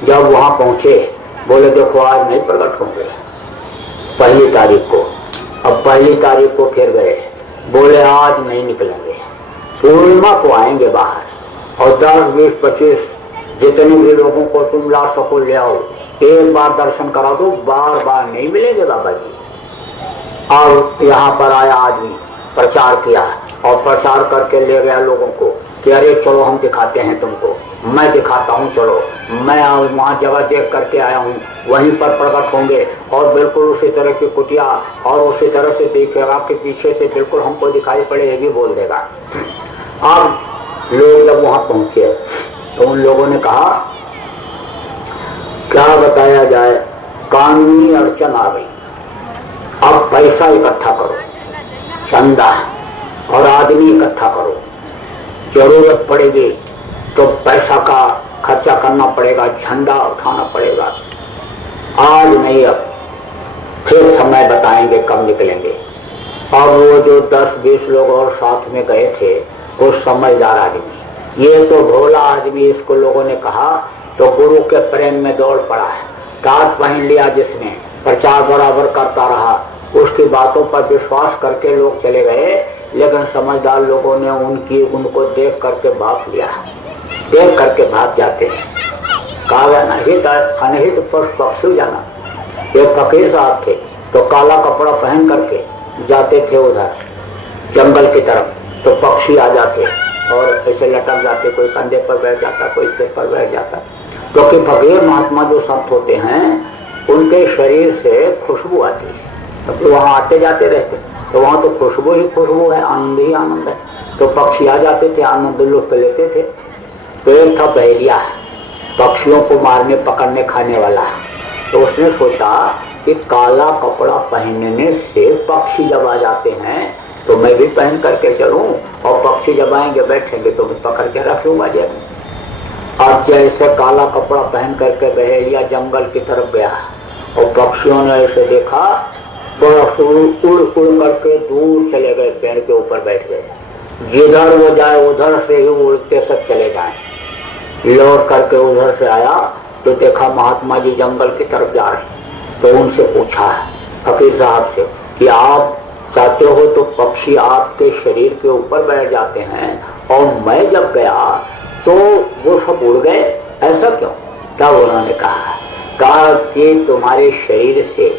जब वहां पहुंचे बोले देखो आज नहीं प्रकट होंगे, 1 तारीख को। अब 1 तारीख को फिर गए, बोले आज नहीं निकलेंगे, पूर्णिमा को आएंगे बाहर, और 10, 20, 25 जितने भी लोगों को तुम ला सको ले आओ, एक बार दर्शन करा दो, बार बार नहीं मिलेंगे बाबा जी। और यहाँ पर आया आदमी, प्रचार किया और प्रचार करके ले गया लोगों को कि अरे चलो हम दिखाते हैं तुमको, मैं दिखाता हूँ, चलो मैं वहाँ जगह देख करके आया हूँ, वहीं पर प्रकट होंगे, और बिल्कुल उसी तरह की कुटिया और उसी तरह से देखेगा कि पीछे से बिल्कुल हमको दिखाई पड़े, ये भी बोल देगा। अब लोग जब वहां पहुंचे तो उन लोगों ने कहा क्या बताया जाए, कानूनी अड़चन आ गई, अब पैसा इकट्ठा करो, चंदा और आदमी इकट्ठा करो, जरूरत पड़ेगी तो पैसा का खर्चा करना पड़ेगा, झंडा उठाना पड़ेगा। आज नहीं, अब फिर समय बताएंगे कब निकलेंगे। अब वो जो 10-20 लोग और साथ में गए थे वो समझदार आदमी, ये तो भोला आदमी, इसको लोगों ने कहा तो गुरु के प्रेम में दौड़ पड़ा है, टाट पहन लिया जिसने, प्रचार बराबर करता रहा, उसकी बातों पर विश्वास करके लोग चले गए। लेकिन समझदार लोगों ने उनको देख करके भाग लिया, देख करके भाग जाते हैं। कहा गया ना हित अनहित पक्षी जाना। ये फकीर साहब थे तो काला कपड़ा पहन करके जाते थे उधर जंगल की तरफ, तो पक्षी आ जाते और ऐसे लटक जाते, कोई कंधे पर बैठ जाता, कोई सिर पर बैठ जाता। क्योंकि फकीर महात्मा जो संत होते हैं उनके शरीर से खुशबू आती है, तो वहां आते जाते रहते, तो वहां तो खुशबू ही खुशबू है, आनंद ही आनंद है। तो पक्षी आ जाते थे, आनंद लुत्फ लेते थे। तो एक था बहेलिया, पक्षियों को मारने पकड़ने खाने वाला, तो उसने सोचा कि काला कपड़ा पहनने से पक्षी जब आ जाते हैं तो मैं भी पहन करके चलूं, और पक्षी जब आएंगे बैठेंगे तो मैं पकड़ के रख लूंगा जेब में। और जैसे काला कपड़ा पहन करके बहेलिया जंगल की तरफ गया और पक्षियों ने ऐसे देखा, उड़ करके दूर चले गए, पेड़ के ऊपर बैठ गए। जिधर वो जाए उधर से ही उड़ते सब चले जाए। लौट करके उधर से आया तो देखा महात्मा जी जंगल की तरफ जा रहे, तो उनसे पूछा फकीर साहब से कि आप चाहते हो तो पक्षी आपके शरीर के ऊपर बैठ जाते हैं, और मैं जब गया तो वो सब उड़ गए, ऐसा क्यों? तब उन्होंने कहा कि तुम्हारे शरीर से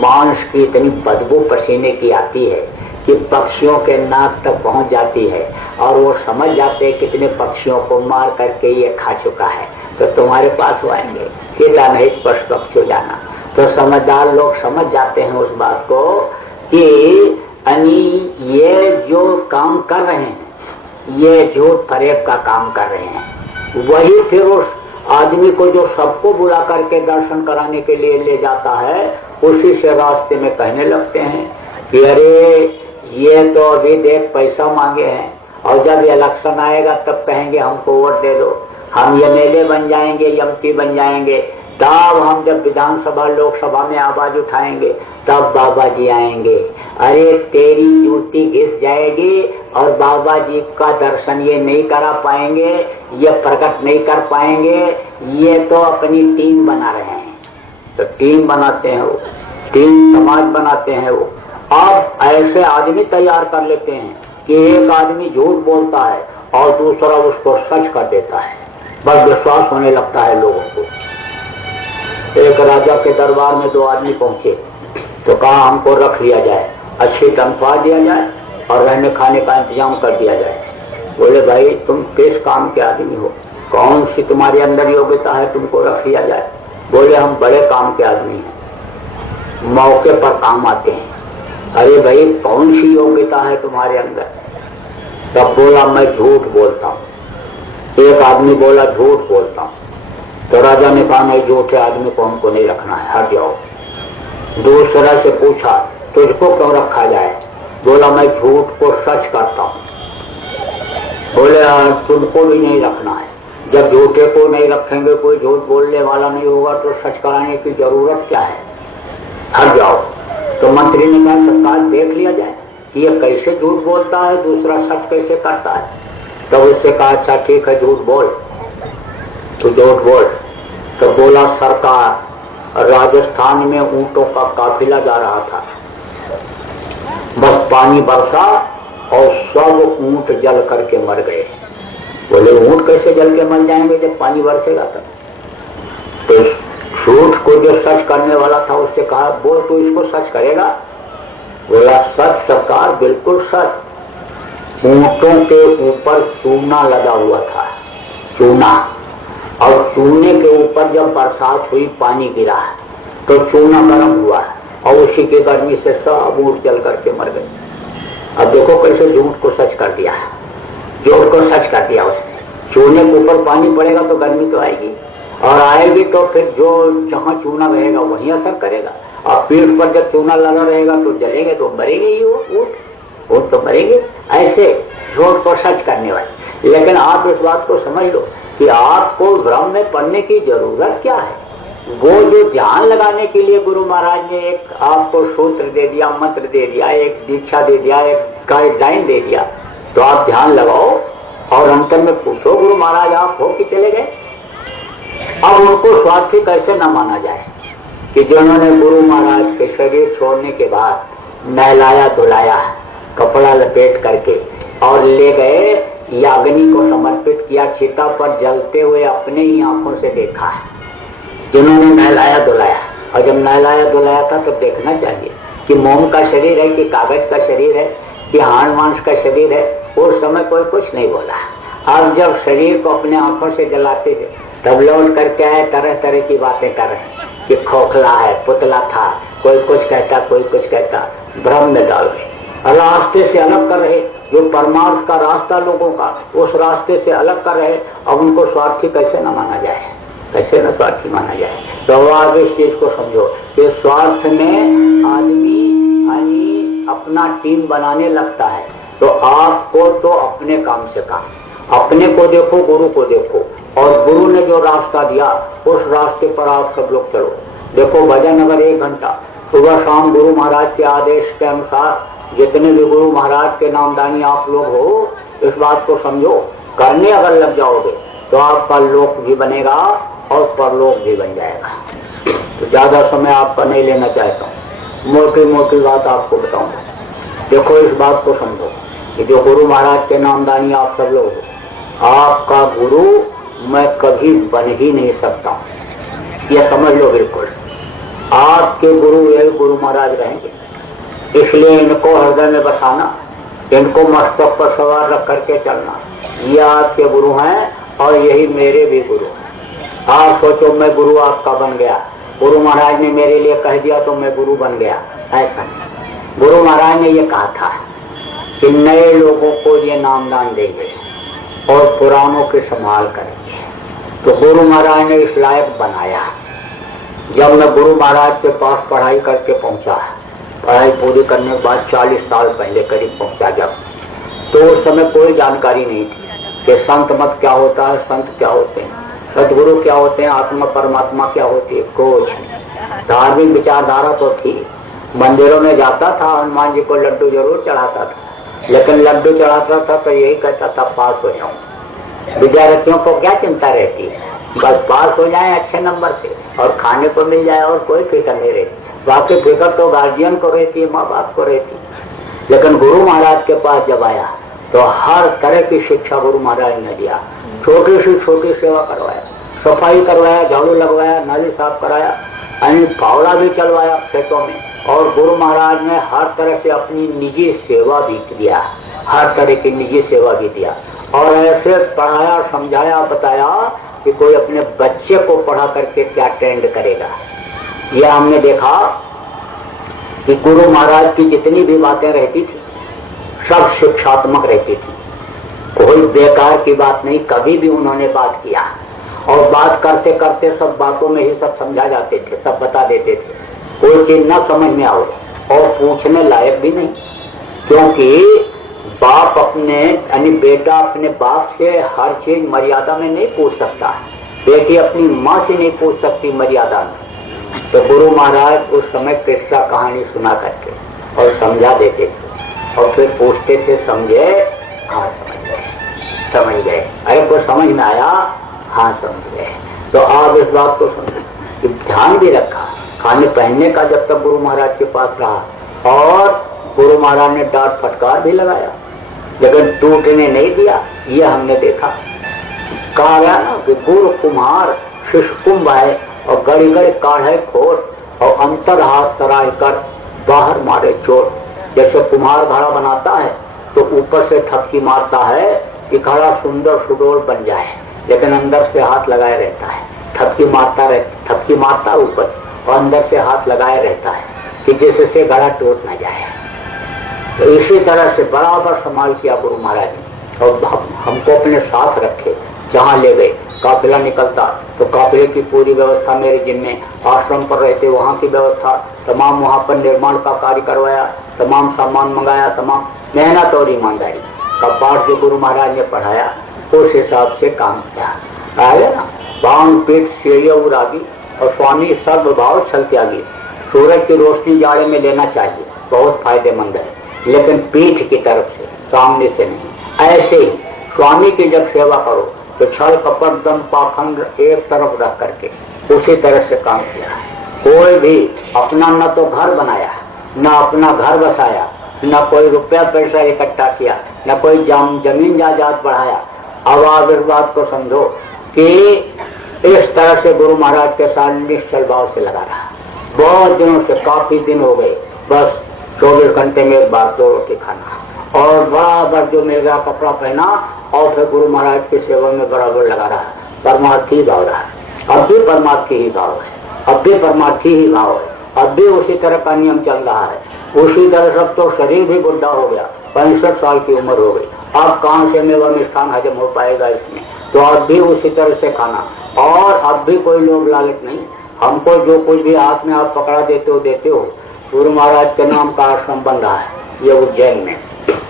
मांस की इतनी बदबू पसीने की आती है कि पक्षियों के नाक तक पहुंच जाती है, और वो समझ जाते हैं कितने पक्षियों को मार करके ये खा चुका है, तो तुम्हारे पास वो आएंगे कि नहीं पशु पक्षी जाना। तो समझदार लोग समझ जाते हैं उस बात को कि ये जो काम कर रहे हैं, ये झूठ फरेब का काम कर रहे हैं। वही फिर उस आदमी को जो सबको बुला करके दर्शन कराने के लिए ले जाता है, उसी से रास्ते में कहने लगते हैं कि अरे ये तो अभी देख पैसा मांगे हैं, और जब इलेक्शन आएगा तब कहेंगे हमको वोट दे दो, हम एमएलए बन जाएंगे, एमपी बन जाएंगे, तब हम जब विधानसभा लोकसभा में आवाज उठाएंगे तब बाबा जी आएंगे। अरे तेरी जूती घिस जाएगी और बाबा जी का दर्शन ये नहीं करा पाएंगे, ये प्रकट नहीं कर पाएंगे। ये तो अपनी टीम बना रहे हैं, तो टीम बनाते हैं वो, टीम समाज बनाते हैं वो। अब ऐसे आदमी तैयार कर लेते हैं कि एक आदमी झूठ बोलता है और दूसरा उसको सच कर देता है, बस विश्वास होने लगता है लोगों को। एक राजा के दरबार में 2 आदमी पहुंचे तो कहा हमको रख लिया जाए, अच्छी तनख्वाह दिया जाए और रहने खाने का इंतजाम कर दिया जाए। बोले भाई तुम किस काम के आदमी हो, कौन सी तुम्हारे अंदर योग्यता है तुमको रख लिया जाए? बोले हम बड़े काम के आदमी हैं, मौके पर काम आते हैं, अरे भाई कौन सी योग्यता है तुम्हारे अंदर? तब बोला मैं झूठ बोलता हूं। एक आदमी बोला झूठ बोलता हूं, तो राजा ने कहा मैं झूठे आदमी को हमको नहीं रखना है, हट जाओ। दूसरा से पूछा तुझको क्यों रखा जाए? बोला मैं झूठ को सच करता हूं। बोले तुमको भी नहीं रखना है। जब झूठे को नहीं रखेंगे, कोई झूठ बोलने वाला नहीं होगा, तो सच कराने की जरूरत क्या है, हट जाओ। तो मंत्री ने कहा सरकार देख लिया जाए कि ये कैसे झूठ बोलता है, दूसरा सच कैसे करता है। तब उससे कहा अच्छा ठीक है झूठ बोल, तू झूठ बोल। तो बोला सरकार राजस्थान में ऊंटों का काफिला जा रहा था, बस पानी बरसा और सब ऊंट जल करके मर गए। बोले ऊंट कैसे जल के मर जाएंगे जब पानी बरसेगा तब? तो झूठ को जो सच करने वाला था उससे कहा बोल तू इसको सच करेगा? बोला सच सरकार, बिल्कुल सच। ऊंटों के ऊपर चूना लगा हुआ था, चूना, और चूने के ऊपर जब बरसात हुई पानी गिरा तो चूना गर्म हुआ और उसी के गर्मी से सब ऊंट जल करके मर गए। अब देखो कैसे झूठ को सच कर दिया, झूठ को सच कर दिया उसने। चूने के ऊपर पानी पड़ेगा तो गर्मी तो आएगी, और आएगी तो फिर जो जहां चूना रहेगा वहीं असर करेगा, और पीठ पर जब चूना लगा रहेगा तो जलेंगे तो मरेंगे ही ऊंट तो मरेंगे। ऐसे झूठ को सच करने वाले। लेकिन आप इस बात को समझ लो कि आपको भ्रम में पड़ने की जरूरत क्या है। वो जो ध्यान लगाने के लिए गुरु महाराज ने एक आपको सूत्र दे दिया, मंत्र दे दिया, एक दीक्षा दे दिया, एक गाइडलाइन दे दिया, तो आप ध्यान लगाओ और अंतर में पूछो गुरु महाराज आप हो कि चले गए। अब उनको स्वार्थी कैसे न माना जाए कि जिन्होंने गुरु महाराज के शरीर छोड़ने के बाद नहलाया धुलाया, कपड़ा लपेट करके और ले गए, याग्नि को समर्पित किया, चिता पर जलते हुए अपने ही आंखों से देखा है जिन्होंने नहलाया धुलाया। और जब नहलाया धुलाया था तो देखना चाहिए कि मोम का शरीर है कि कागज का शरीर है कि हाड़ मांस का शरीर है। उस समय कोई कुछ नहीं बोला। अब जब शरीर को अपने आंखों से जलाते थे तब लौट करके आए, तरह तरह की बातें कर रहे कि खोखला है, पुतला था, कोई कुछ कहता कोई कुछ कहता, भ्रम में डाल रहे, रास्ते से अलग कर रहे। जो परमार्थ का रास्ता लोगों का, उस रास्ते से अलग कर रहे। अब उनको स्वार्थी कैसे न माना जाए, कैसे न स्वार्थी माना जाए। तो आप इस चीज को समझो कि स्वार्थ में आदमी अपना टीम बनाने लगता है। तो आपको तो अपने काम से काम, अपने को देखो, गुरु को देखो, और गुरु ने जो रास्ता दिया उस रास्ते पर आप सब लोग चलो। देखो भजन अगर 1 घंटा सुबह शाम गुरु महाराज के आदेश के अनुसार, जितने भी गुरु महाराज के नामदानी आप लोग हो, इस बात को समझो, करने अगर लग जाओगे तो आपका लोक भी बनेगा और परलोक भी बन जाएगा। तो ज्यादा समय आपका नहीं लेना चाहता हूँ, मोटी मोटी बात आपको बताऊंगा। देखो इस बात को समझो कि जो गुरु महाराज के नामदानी आप सब लोग हो, आपका गुरु मैं कभी बन ही नहीं सकता हूँ, यह समझ लो बिल्कुल। आपके गुरु यही गुरु महाराज रहेंगे, इसलिए इनको हृदय में बसाना, इनको मस्तक पर सवार रख करके चलना। ये आपके गुरु हैं और यही मेरे भी गुरु हैं। आप सोचो मैं गुरु आपका बन गया, गुरु महाराज ने मेरे लिए कह दिया तो मैं गुरु बन गया, ऐसा नहीं। गुरु महाराज ने ये कहा था कि नए लोगों को ये नामदान देंगे और पुरानों के संभाल करेंगे। तो गुरु महाराज ने इस लायक बनाया। जब मैं गुरु महाराज के पास पढ़ाई करके पहुंचा, पढ़ाई पूरी करने के बाद 40 साल पहले करीब पहुंचा जब, तो उस समय कोई जानकारी नहीं थी कि संत मत क्या होता है, संत क्या होते हैं, सदगुरु क्या होते हैं, आत्मा परमात्मा क्या होती है, कुछ। धार्मिक विचारधारा तो थी, मंदिरों में जाता था, हनुमान जी को लड्डू जरूर चढ़ाता था, लेकिन लड्डू चढ़ाता था तो यही कहता था पास हो जाऊं। विद्यार्थियों को क्या चिंता रहती है, बस पास हो जाए अच्छे नंबर से और खाने को मिल जाए और कोई फिक्र नहीं रहती। बाकी फिक्र तो गार्जियन को रहती है, माँ बाप को रहती है। लेकिन गुरु महाराज के पास जब आया तो हर तरह की शिक्षा गुरु महाराज ने दिया। छोटी से छोटी सेवा करवाया, सफाई करवाया, झाड़ू लगवाया, नाली साफ कराया, यानी फावड़ा भी चलवाया खेतों में। और गुरु महाराज ने हर तरह से अपनी निजी सेवा भी दिया, हर तरह की निजी सेवा भी दिया। और ऐसे पढ़ाया, समझाया, बताया कि कोई अपने बच्चे को पढ़ा करके क्या ट्रेंड करेगा। यह हमने देखा कि गुरु महाराज की जितनी भी बातें रहती थी सब शिक्षात्मक रहती थी, कोई बेकार की बात नहीं। कभी भी उन्होंने बात किया और बात करते करते सब बातों में ही सब समझा जाते थे, सब बता देते थे, कोई चीज न समझ में आओ और पूछने लायक भी नहीं। क्योंकि बाप अपने यानी बेटा अपने बाप से हर चीज मर्यादा में नहीं पूछ सकता, बेटी अपनी माँ से नहीं पूछ सकती मर्यादा में। तो गुरु महाराज उस समय किस्सा कहानी सुना करके और समझा देते थे और फिर पूछते थे, समझे? हाँ समझ गए। अरे कोई समझ में आया? हाँ समझ गए। तो आप इस बात को समझे, ध्यान भी रखा खाने पहनने का जब तक गुरु महाराज के पास रहा, और गुरु महाराज ने डांट फटकार भी लगाया लेकिन टूटने नहीं दिया। ये हमने देखा। कहा गया ना कि गुरु कुम्हार शिष्य कुंभ है और गड़ी गड़ी काढ़े खोट और अंतर हाथ सराय कर बाहर मारे चोट। जैसे कुम्हार घड़ा बनाता है तो ऊपर से ठपकी मारता है कि घड़ा सुंदर सुडोल बन जाए, लेकिन अंदर से हाथ लगाए रहता है, ठपकी मारता ऊपर और अंदर से हाथ लगाए रहता है कि जिससे घड़ा टूट न जाए। तो इसी तरह से बराबर संभाल किया गुरु महाराज ने और हमको अपने साथ रखे। जहाँ ले गए काफिला निकलता तो काफिले की पूरी व्यवस्था मेरे जिम्मे, आश्रम पर रहते वहाँ की व्यवस्था तमाम, वहाँ पर निर्माण का कार्य करवाया, तमाम सामान मंगाया, तमाम मेहनत और ईमानदारी का पाठ जो गुरु महाराज ने पढ़ाया उस हिसाब से काम किया। आया ना, बांग पीठ सीढ़िया उरागी और स्वामी सर्वभाव छल त्यागी। सूरज की रोशनी जाड़े में लेना चाहिए, बहुत फायदेमंद है, लेकिन पीठ की तरफ से, सामने से नहीं। ऐसे ही स्वामी की जब सेवा करो तो छल कपट दम पाखंड एक तरफ रख करके उसी तरह से काम किया है। कोई भी अपना न तो घर बनाया, न अपना घर बसाया, न कोई रुपया पैसा इकट्ठा किया, न कोई जमीन जायदाद बढ़ाया। अब आप इस बात को समझो कि इस तरह से गुरु महाराज के साथ निश्चल भाव से लगा रहा। बहुत दिनों से, काफी दिन हो गए, बस 24 घंटे में एक बार 2 रोटी खाना और बराबर जो मिल गया कपड़ा पहना और फिर गुरु महाराज की सेवा में बराबर लगा रहा। परमार्थी भाव रहा, अब भी परमार्थी ही भाव है, अब भी परमार्थी ही भाव है, अब भी उसी तरह का नियम चल रहा है। उसी तरह सब तो शरीर भी बुढ़ा हो गया, 65 साल की उम्र हो गई, अब कहाँ से मेवा मिष्ठान हजम हो पाएगा इसमें? तो अब भी उसी तरह से खाना और अब भी कोई लोभ लालच नहीं। हमको जो कुछ भी हाथ में आप पकड़ा देते हो। गुरु महाराज के नाम का आश्रम बन रहा है ये उज्जैन में,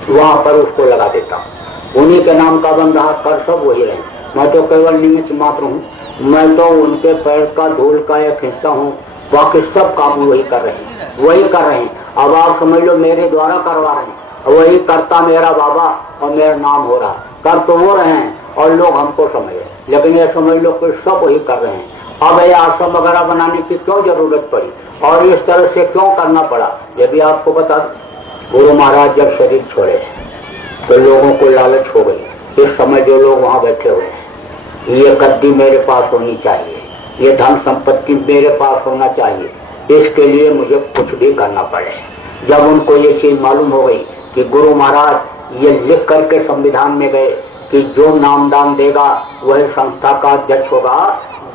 वहाँ पर उसको लगा देता हूँ। उन्हीं के नाम का बन रहा, कर सब वही रहे, मैं तो केवल निमित्त मात्र हूँ। मैं तो उनके पैर का धूल का एक हिस्सा हूँ, बाकी सब काम वही कर रहे हैं। अब आप समझ लो मेरे द्वारा करवा रहे हैं, वही करता मेरा बाबा और मेरा नाम हो रहा। कर तो वो रहे हैं और लोग हमको समझे, लेकिन ये समझ लो कि सब वही कर रहे हैं। अब ये आश्रम वगैरह बनाने की क्यों जरूरत पड़ी और इस तरह से क्यों करना पड़ा, ये भी आपको बता दूं। गुरु महाराज जब शरीर छोड़े तो लोगों को लालच हो गई। इस समय जो लोग वहाँ बैठे हुए हैं, ये गद्दी मेरे पास होनी चाहिए, ये धन संपत्ति मेरे पास होना चाहिए, इसके लिए मुझे कुछ भी करना पड़े। जब उनको ये चीज मालूम हो गई कि गुरु महाराज ये लिख करके संविधान में गए कि जो नामदान देगा वही संस्था का अध्यक्ष होगा,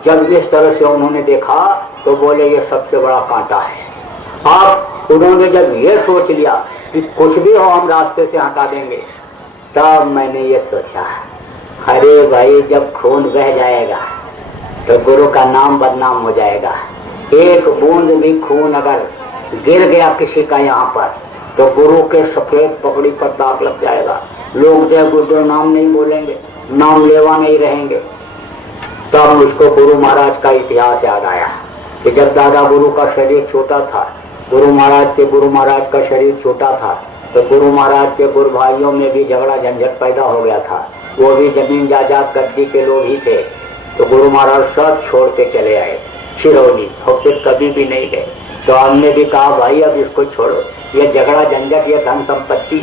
जब इस तरह से उन्होंने देखा तो बोले ये सबसे बड़ा कांटा है। अब उन्होंने जब ये सोच लिया कि कुछ भी हो हम रास्ते से हटा देंगे, तब मैंने ये सोचा, अरे भाई जब खून बह जाएगा तो गुरु का नाम बदनाम हो जाएगा। एक बूंद भी खून अगर गिर गया किसी का यहाँ पर तो गुरु के सफेद पगड़ी पर दाग लग जाएगा। लोग जय गुरुदेव नाम नहीं बोलेंगे, नाम लेवा नहीं रहेंगे। तब मुझको गुरु महाराज का इतिहास याद आया कि जब दादा गुरु का शरीर छोटा था, गुरु महाराज का शरीर छोटा था, तो गुरु महाराज के गुरु भाइयों में भी झगड़ा झंझट पैदा हो गया था। वो भी जमीन जायदाद गद्दी के लोग ही थे। तो गुरु महाराज सब छोड़ के चले आए सिरौली और फिर कभी भी नहीं गए। तो हमने भी कहा भाई अब इसको छोड़ो, ये झगड़ा झंझट, ये धन संपत्ति,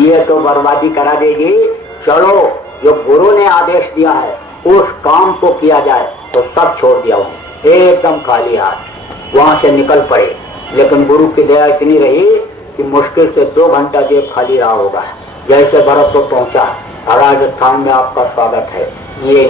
ये तो बर्बादी करा देगी। चलो जो गुरु ने आदेश दिया है उस काम को किया जाए। तो सब छोड़ दिया हूँ, एकदम खाली हाथ वहां से निकल पड़े। लेकिन गुरु की दया इतनी रही कि मुश्किल से 2 घंटा जेब खाली रहा होगा। जैसे भरतपुर पहुंचा, राजस्थान में आपका स्वागत है, ये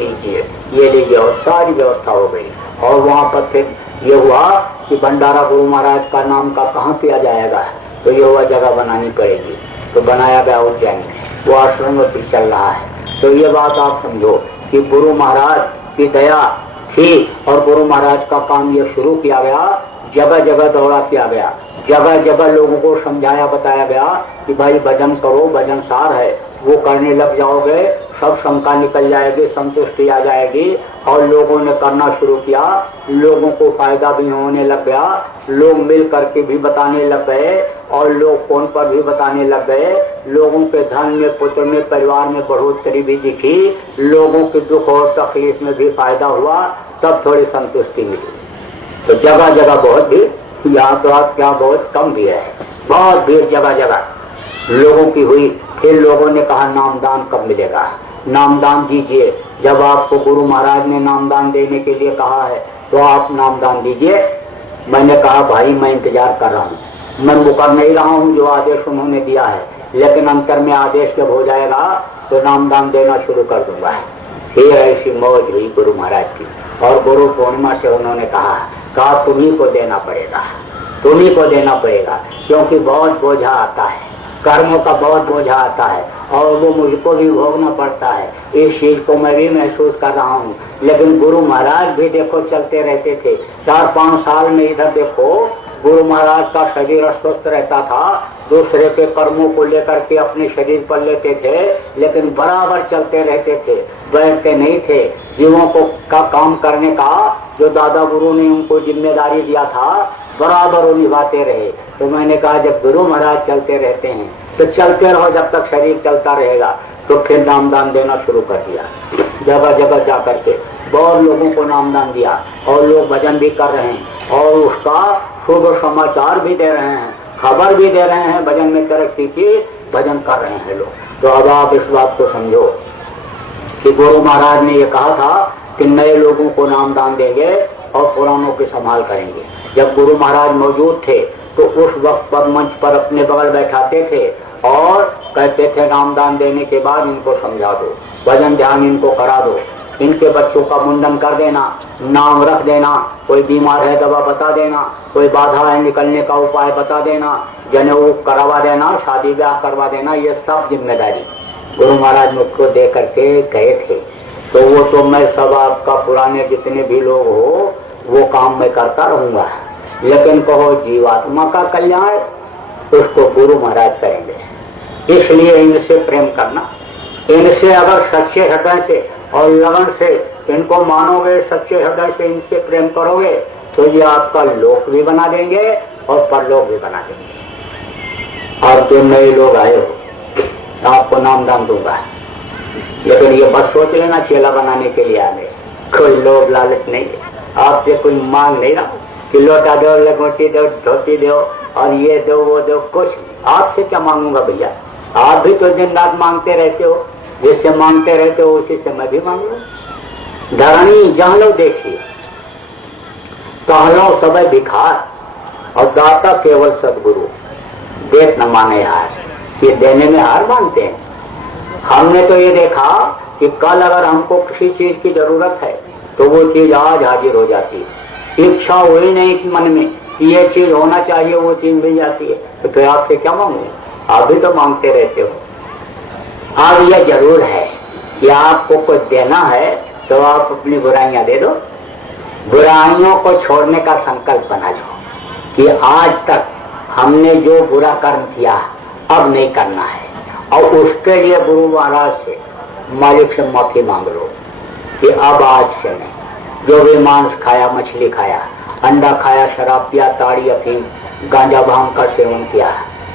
लीजिए और सारी व्यवस्था हो गई। और वहां पर फिर ये हुआ कि भंडारा गुरु महाराज का नाम का कहाँ किया जाएगा, तो ये वह जगह बनानी पड़ेगी। तो बनाया गया उज्जैन में, वो आश्रम भी चल रहा है। तो ये बात आप समझो कि गुरु महाराज की दया थी और गुरु महाराज का काम ये शुरू किया गया, जगह जगह दौड़ा किया गया, जगह जगह लोगों को समझाया बताया गया कि भाई भजन करो, भजन सार है, वो करने लग जाओगे सब शंका निकल जाएगी, संतुष्टि आ जाएगी। और लोगों ने करना शुरू किया, लोगों को फायदा भी होने लग गया, लोग मिल करके भी बताने लग गए और लोग फोन पर भी बताने लग गए। लोगों के धन में, पुत्र में, परिवार में बढ़ोतरी भी दिखी, लोगों के दुख और तकलीफ में भी फायदा हुआ, तब थोड़ी संतुष्टि मिली। तो जगह जगह बहुत भीड़, यहाँ तो आज क्या बहुत कम भीड़ है, बहुत भीड़ जगह जगह लोगों की हुई। फिर लोगों ने कहा नामदान कब मिलेगा, नामदान दीजिए। जब आपको गुरु महाराज ने नामदान देने के लिए कहा है तो आप नामदान दीजिए। मैंने कहा भाई मैं इंतजार कर रहा हूँ, मैं मुकर नहीं रहा हूँ जो आदेश उन्होंने दिया है, लेकिन अंतर में आदेश जब हो जाएगा तो नामदान देना शुरू कर दूंगा। फिर ऐसी मौज हुई गुरु महाराज की। और गुरु पूर्णिमा से उन्होंने कहा तुम्ही को देना पड़ेगा, तुम्ही को देना पड़ेगा, क्योंकि बहुत बोझा आता है, कर्मों का बहुत बोझा आता है और वो मुझको भी भोगना पड़ता है। इस चीज को मैं भी महसूस कर रहा हूँ। लेकिन गुरु महाराज भी देखो चलते रहते थे, 4-5 साल में इधर देखो गुरु महाराज का शरीर अस्वस्थ रहता था, दूसरे के कर्मों को लेकर के अपने शरीर पर लेते थे, लेकिन बराबर चलते रहते थे, बैठते नहीं थे। जीवों को का काम करने का जो दादा गुरु ने उनको जिम्मेदारी दिया था बराबर वो निभाते रहे। तो मैंने कहा जब गुरु महाराज चलते रहते हैं तो चलते रहो जब तक शरीर चलता रहेगा। तो फिर नामदान देना शुरू कर दिया, जगह जगह जा करके बहुत लोगों को नामदान दिया और लोग भजन भी कर रहे हैं और उसका शुभ समाचार भी दे रहे हैं, खबर भी दे रहे हैं, भजन में तरक्की की, भजन कर रहे हैं लोग। तो अब आप इस बात को समझो कि गुरु महाराज ने ये कहा था कि नए लोगों को नामदान देंगे और पुरानों की संभाल करेंगे। जब गुरु महाराज मौजूद थे तो उस वक्त पर मंच पर अपने बगल बैठाते थे और कहते थे नामदान देने के बाद इनको समझा दो, भजन ध्यान इनको करा दो, इनके बच्चों का मुंडन कर देना, नाम रख देना, कोई बीमार है दवा बता देना, कोई बाधा है निकलने का उपाय बता देना, जनेऊ करवा देना, शादी ब्याह करवा देना, ये सब जिम्मेदारी गुरु महाराज मुझको दे करके गए थे। तो वो तो मैं सब आपका पुराने जितने भी लोग हो वो काम मैं करता रहूंगा, लेकिन कहो जीवात्मा का कल्याण उसको गुरु महाराज करेंगे। इसलिए इनसे प्रेम करना, इनसे अगर सच्चे हृदय से और लगन से इनको मानोगे, सच्चे हृदय से इनसे प्रेम करोगे तो ये आपका लोक भी बना देंगे और परलोक भी बना देंगे। और जो नए लोग आए हो आपको नामदान दूंगा, लेकिन ये बस सोच लेना चेला बनाने के लिए आने, कोई लोभ लालच नहीं है, आपसे कोई मांग नहीं रहा कि लोटा दो, लंगोटी दो, धोती दो और ये दो वो दो, कुछ आपसे क्या मांगूंगा भैया। आप भी तो दिन रात मांगते रहते हो, जिससे मांगते रहते हो उसी से मैं भी मांगू। धरणी जहाँ लो देखिए कहलो सब भिखार और दाता केवल सदगुरु, देख न माने हार, ये देने में हार मानते हैं। हमने तो ये देखा कि कल अगर हमको किसी चीज की जरूरत है तो वो चीज आज हाजिर हो जाती है। इच्छा हुई नहीं मन में कि ये चीज होना चाहिए, वो चीज मिल जाती है। तो फिर आपसे क्या मांगू, आप भी तो मांगते रहते हो। अब यह जरूर है कि आपको कुछ देना है तो आप अपनी बुराइयां दे दो, बुराइयों को छोड़ने का संकल्प बना लो कि आज तक हमने जो बुरा कर्म किया अब नहीं करना है, और उसके लिए गुरु महाराज से, मालिक से माफी मांग लो कि अब आज से नहीं। जो भी मांस खाया, मछली खाया, अंडा खाया, शराब पिया, ताड़ी अफीम, गांजा भांग का सेवन किया,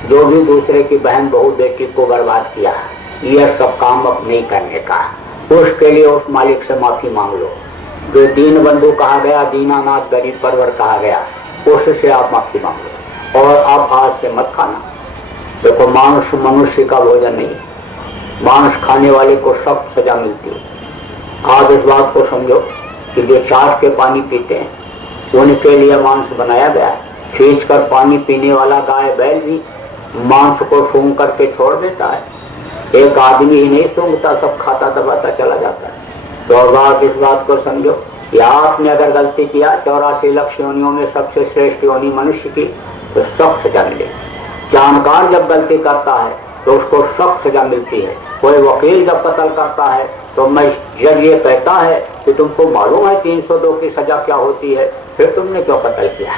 जो भी दूसरे की बहन बहू बेटी को बर्बाद किया, यह सब काम अब नहीं करने का, उसके लिए उस मालिक से माफी मांग लो। जो दीन बंधु कहा गया, दीनानाथ गरीब परवर कहा गया, उससे आप माफी मांग लो और आप आज से मत खाना। देखो मांस मनुष्य का भोजन नहीं, मांस खाने वाले को सख्त सजा मिलती है। आप इस बात को समझो कि जो चाट के पानी पीते हैं उनके लिए मांस बनाया गया है। खींच कर पानी पीने वाला गाय बैल भी मांस को सूंघ करके छोड़ देता है, एक आदमी ही नहीं सूंघता, सब खाता दबाता चला जाता है। तो अब आप इस बात को समझो कि आपने अगर गलती किया 84 लाख योनियों में सबसे श्रेष्ठ योनि मनुष्य की, तो सख्त सजा मिलेगी। जानकार जब गलती करता है तो उसको सख्त सजा मिलती है। कोई वकील जब कत्ल करता है तो मैं जब ये कहता है कि तुमको मालूम है 302 की सजा क्या होती है, फिर तुमने क्यों कत्ल किया,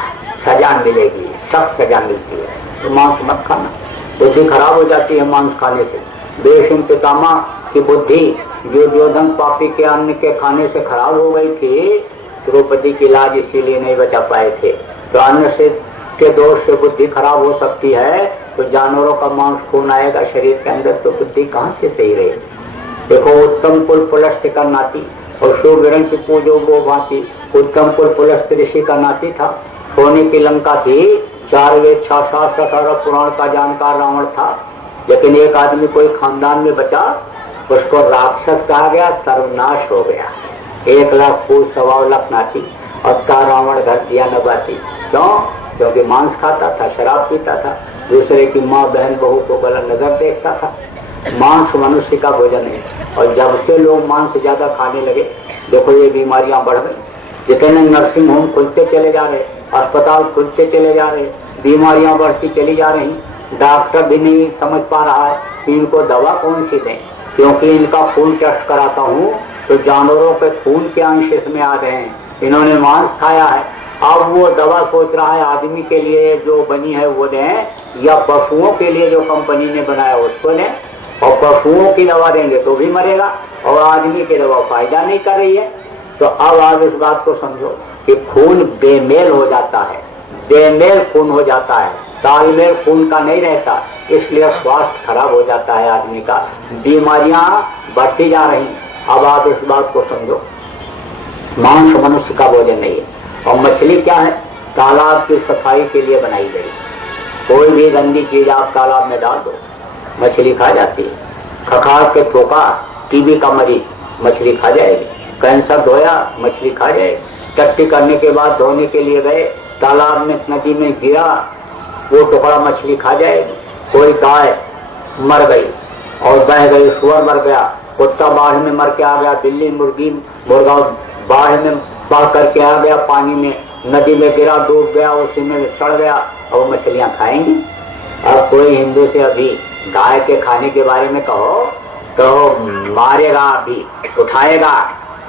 सजा मिलेगी, सख्त सजा मिलती है। तो मांस मत खाना, बुद्धि खराब हो जाती है मांस खाने से। भीष्म पितामह की बुद्धि जो दुर्योधन पापी के अन्न के खाने से खराब हो गई थी, द्रौपदी की लाज इसीलिए नहीं बचा पाए थे। तो अन्न से के दोष से बुद्धि खराब हो सकती है, तो जानवरों का मांस खून आएगा शरीर के अंदर, तो बुद्धि कहाँ से सही रहेगी। देखो उत्तम कुल पुलस्त का नाती और शुभ पूजो वो भांति। उत्तम कुल पुलस्त ऋषि का नाती था, सोने की लंका थी, 4 वेद 6 शास्त्र 18 पुराण का जानकार रावण था। लेकिन एक आदमी कोई खानदान में बचा, उसको राक्षस कहा गया, सर्वनाश हो गया। 1 लाख फूल 1.25 लाख नाती और का रावण घर दिया नबाती। क्यों? क्योंकि मांस खाता था, शराब पीता था, दूसरे की माँ बहन बहू को गलत नजर देखता था। मांस मनुष्य का भोजन है, और जब से लोग मांस ज्यादा खाने लगे, देखो ये बीमारियां बढ़ गई। जितने नर्सिंग होम खुलते चले जा रहे, अस्पताल खुलते चले जा रहे, बीमारियां बढ़ती चली जा रही। डॉक्टर भी नहीं समझ पा रहा है कि इनको दवा कौन सी दें, क्योंकि इनका खून टेस्ट कराता हूँ तो जानवरों के खून के अंश इसमें आ गए हैं, इन्होंने मांस खाया है। अब वो दवा सोच रहा है आदमी के लिए जो बनी है वो दें, या पशुओं के लिए जो कंपनी ने बनाया उसको दें। और पशुओं की दवा देंगे तो भी मरेगा, और आदमी की दवा फायदा नहीं कर रही है। तो अब आप इस बात को समझो कि खून बेमेल हो जाता है, बेमेल खून हो जाता है, तालमेल खून का नहीं रहता, इसलिए स्वास्थ्य खराब हो जाता है आदमी का, बीमारियां बढ़ती जा रही। अब आप इस बात को समझो, मांस मनुष्य का भोजन नहीं है। और मछली क्या है? तालाब की सफाई के लिए बनाई गई। कोई भी गंदी चीज आप तालाब में डाल दो, मछली खा जाती है। खखार के ठोका, टीबी का मरीज, मछली खा जाएगी। कैंसर धोया, मछली खा जाएगी। टट्टी करने के बाद धोने के लिए गए, तालाब में नदी में गिरा, वो टुकड़ा मछली खा जाएगी। कोई गाय मर गई और बह गई, सुअर मर गया, कुत्ता बाढ़ में मर के आ गया, बिल्ली मुर्गी मुर्गा बाढ़ में बह करके आ गया, पानी में नदी में गिरा, डूब गया, उसी में सड़ गया, और मछलियां खाएंगी। अब कोई हिंदू से अभी गाय के खाने के बारे में कहो तो मारेगा, अभी उठाएगा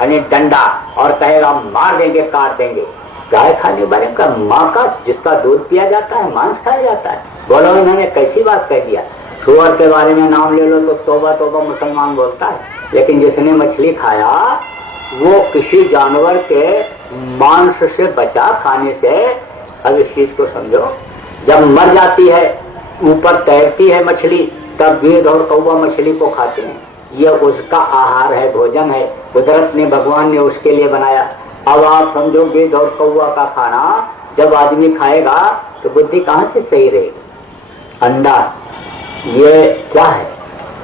यानी डंडा और कहेगा मार देंगे, काट देंगे। गाय खाने के बारे में, माँ का जिसका दूध पिया जाता है मांस खाया जाता है। बोलो इन्होंने कैसी बात कह दिया। सुअर के बारे में नाम ले लो तो तौबा तौबा मुसलमान बोलता है, लेकिन जिसने मछली खाया वो किसी जानवर के मांस से बचा खाने से। अब इस चीज को समझो, जब मर जाती है ऊपर तैरती है मछली, तब गिद्ध और कौवा मछली को खाते हैं, ये उसका आहार है, भोजन है, कुदरत ने भगवान ने उसके लिए बनाया। अब आप समझो गिद्ध और कौवा का खाना जब आदमी खाएगा तो बुद्धि कहाँ से सही रहेगी। अंडा ये क्या है?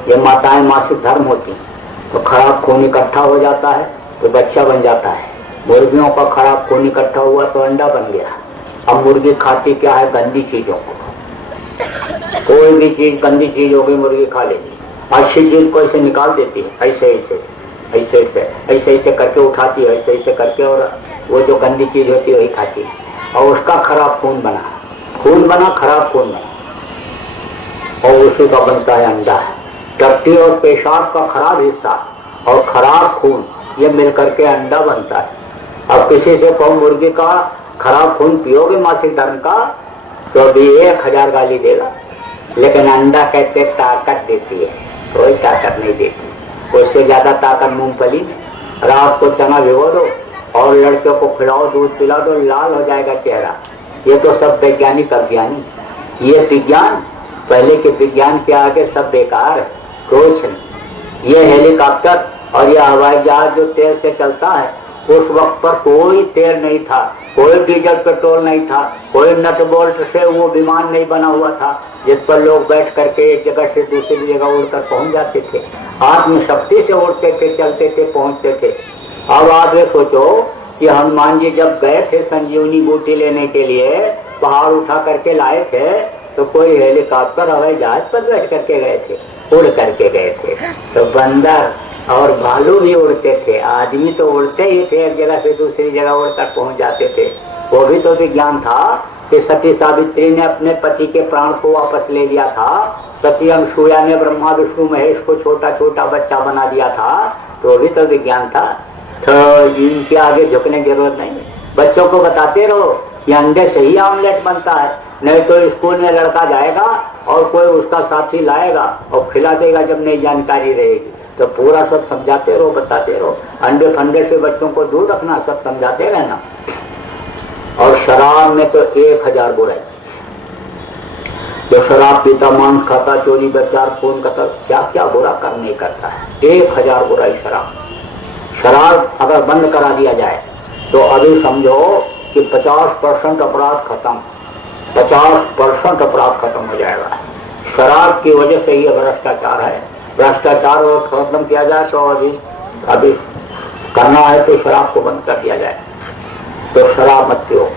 ये माताएं मासिक धर्म होती हैं, तो खराब खून इकट्ठा हो जाता है तो बच्चा बन जाता है। मुर्गियों का खराब खून इकट्ठा हुआ तो अंडा बन गया। अब मुर्गी खाती क्या है? गंदी चीजों को। कोई भी चीज गंदी चीज होगी मुर्गी खा लेगी, अच्छी चीज को ऐसे निकाल देती है, ऐसे ऐसे ऐसे ऐसे ऐसे ऐसे करके उठाती है, ऐसे ऐसे करके, और वो जो गंदी चीज होती है वही खाती है, और उसका खराब खून बना, खराब खून बना, और उसी का बनता है अंडा। टट्टी और पेशाब का खराब हिस्सा और खराब खून ये मिलकर के अंडा बनता है। अब किसी से कहो मुर्गी का खराब खून पियोगे मासिक धर्म का, तो अभी 1000 गाली देगा, लेकिन अंडा कहते ताकत देती है, कोई ताकत नहीं देती। उससे ज्यादा ताकत मूंगफली में। रात को चना भिगो दो और लड़कियों को खिलाओ, दूध पिला दो, लाल हो जाएगा चेहरा। ये तो सब वैज्ञानिक अज्ञानी। ये विज्ञान, पहले के विज्ञान के आगे सब बेकार है, कुछ नहीं। ये हेलीकॉप्टर और ये हवाई जहाज जो तेल से चलता है, उस वक्त पर कोई तेल नहीं था, कोई डीजल पेट्रोल नहीं था, कोई नट बोल्ट से वो विमान नहीं बना हुआ था जिस पर लोग बैठ करके एक जगह से दूसरी जगह उड़कर पहुंच जाते थे। आत्मशक्ति से उड़ते थे, चलते थे, पहुंचते थे। अब आप ये सोचो कि हनुमान जी जब गए थे संजीवनी बूटी लेने के लिए, पहाड़ उठा करके लाए थे, तो कोई हेलीकॉप्टर हवाई जहाज पर बैठ करके गए थे, उड़ करके गए थे। तो बंदर और भालू भी उड़ते थे, आदमी तो उड़ते ही थे, एक जगह से दूसरी जगह उड़ तक पहुंच जाते थे। वो भी तो विज्ञान था कि सती सावित्री ने अपने पति के प्राण को वापस ले लिया था, सती अनसुईया ने ब्रह्मा विष्णु महेश को छोटा छोटा बच्चा बना दिया था, तो वो भी तो विज्ञान था। तो इनके आगे झुकने की जरूरत नहीं। बच्चों को बताते रहो कि अंडे से ही ऑमलेट बनता है, नहीं तो स्कूल में लड़का जाएगा और कोई उसका साथी लाएगा और खिला देगा जब नई जानकारी रहेगी। तो पूरा सब समझाते रहो, बताते रहो। अंडे फंडे से बच्चों को दूर रखना, सब समझाते रहना। और शराब में तो 1000 बुराई। जो शराब पीता, मांस खाता, चोरी बचार, खून कतल, क्या क्या बुरा कर्म नहीं करता है। 1000 बुराई शराब। शराब अगर बंद करा दिया जाए तो अभी समझो कि 50% अपराध खत्म, 50% अपराध खत्म हो जाएगा। शराब की वजह से ये भ्रष्टाचार है। भ्रष्टाचार और खत्म किया जाए तो अभी करना है तो शराब को बंद कर दिया जाए। तो शराब मत पियो।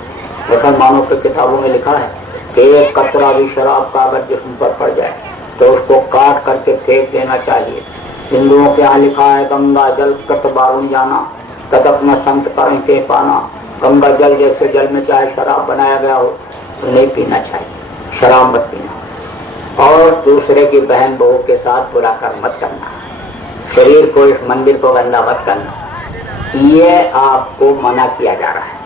मुसलमानों की किताबों में लिखा है कि एक कतरा भी शराब का अगर जिस्म पर पड़ जाए तो उसको काट करके फेंक देना चाहिए। हिंदुओं के यहाँ लिखा है गंगा जल कत बारून जाना, कतक न संत करें के पाना। गंगा जल जैसे जल में चाहे शराब बनाया गया हो तो नहीं पीना चाहिए, शराब मत पीना। और दूसरे की बहन बहू के साथ बुरा कर्म मत करना, शरीर को, इस मंदिर को गंदा मत करना, ये आपको मना किया जा रहा है।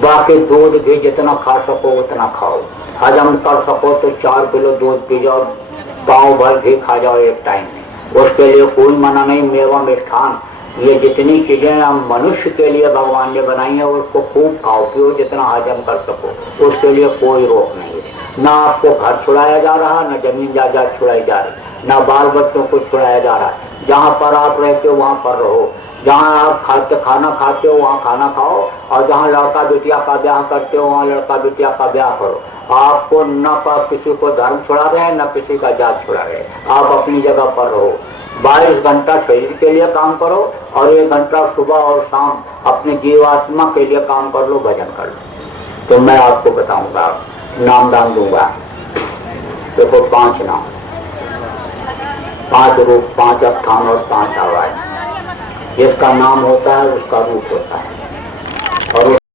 बाकी दूध भी जितना खा सको उतना खाओ, हजम कर सको तो 4 किलो दूध पी जाओ, पाव भर भी खा जाओ एक टाइम में, उसके लिए कोई मना नहीं। मेवा मिष्ठान, ये जितनी चीजें हम मनुष्य के लिए भगवान ने बनाई है उसको खूब खाओ पियो, जितना हजम कर सको, उसके लिए कोई रोक नहीं है। ना आपको घर छुड़ाया जा रहा, न जमीन जायदाद छुड़ाई जा रही, न बाल बच्चों को छुड़ाया जा रहा है। जहाँ पर आप रहते हो वहाँ पर रहो, जहाँ आप खाना खाते हो वहाँ खाना खाओ, और जहाँ लड़का बिटिया का ब्याह करते हो वहाँ लड़का बिटिया का ब्याह करो। आपको न किसी को धर्म छुड़ा रहे न किसी का जात छुड़ा रहे, आप अपनी जगह पर रहो। 22 घंटा शरीर के लिए काम करो और 1 घंटा सुबह और शाम अपनी जीवात्मा के लिए काम कर लो, भजन कर लो। तो मैं आपको बताऊंगा, नाम दान दूंगा। देखो 5 नाम, 5 रूप, 5 स्थान और 5 आवाज। जिसका नाम होता है उसका रूप होता है।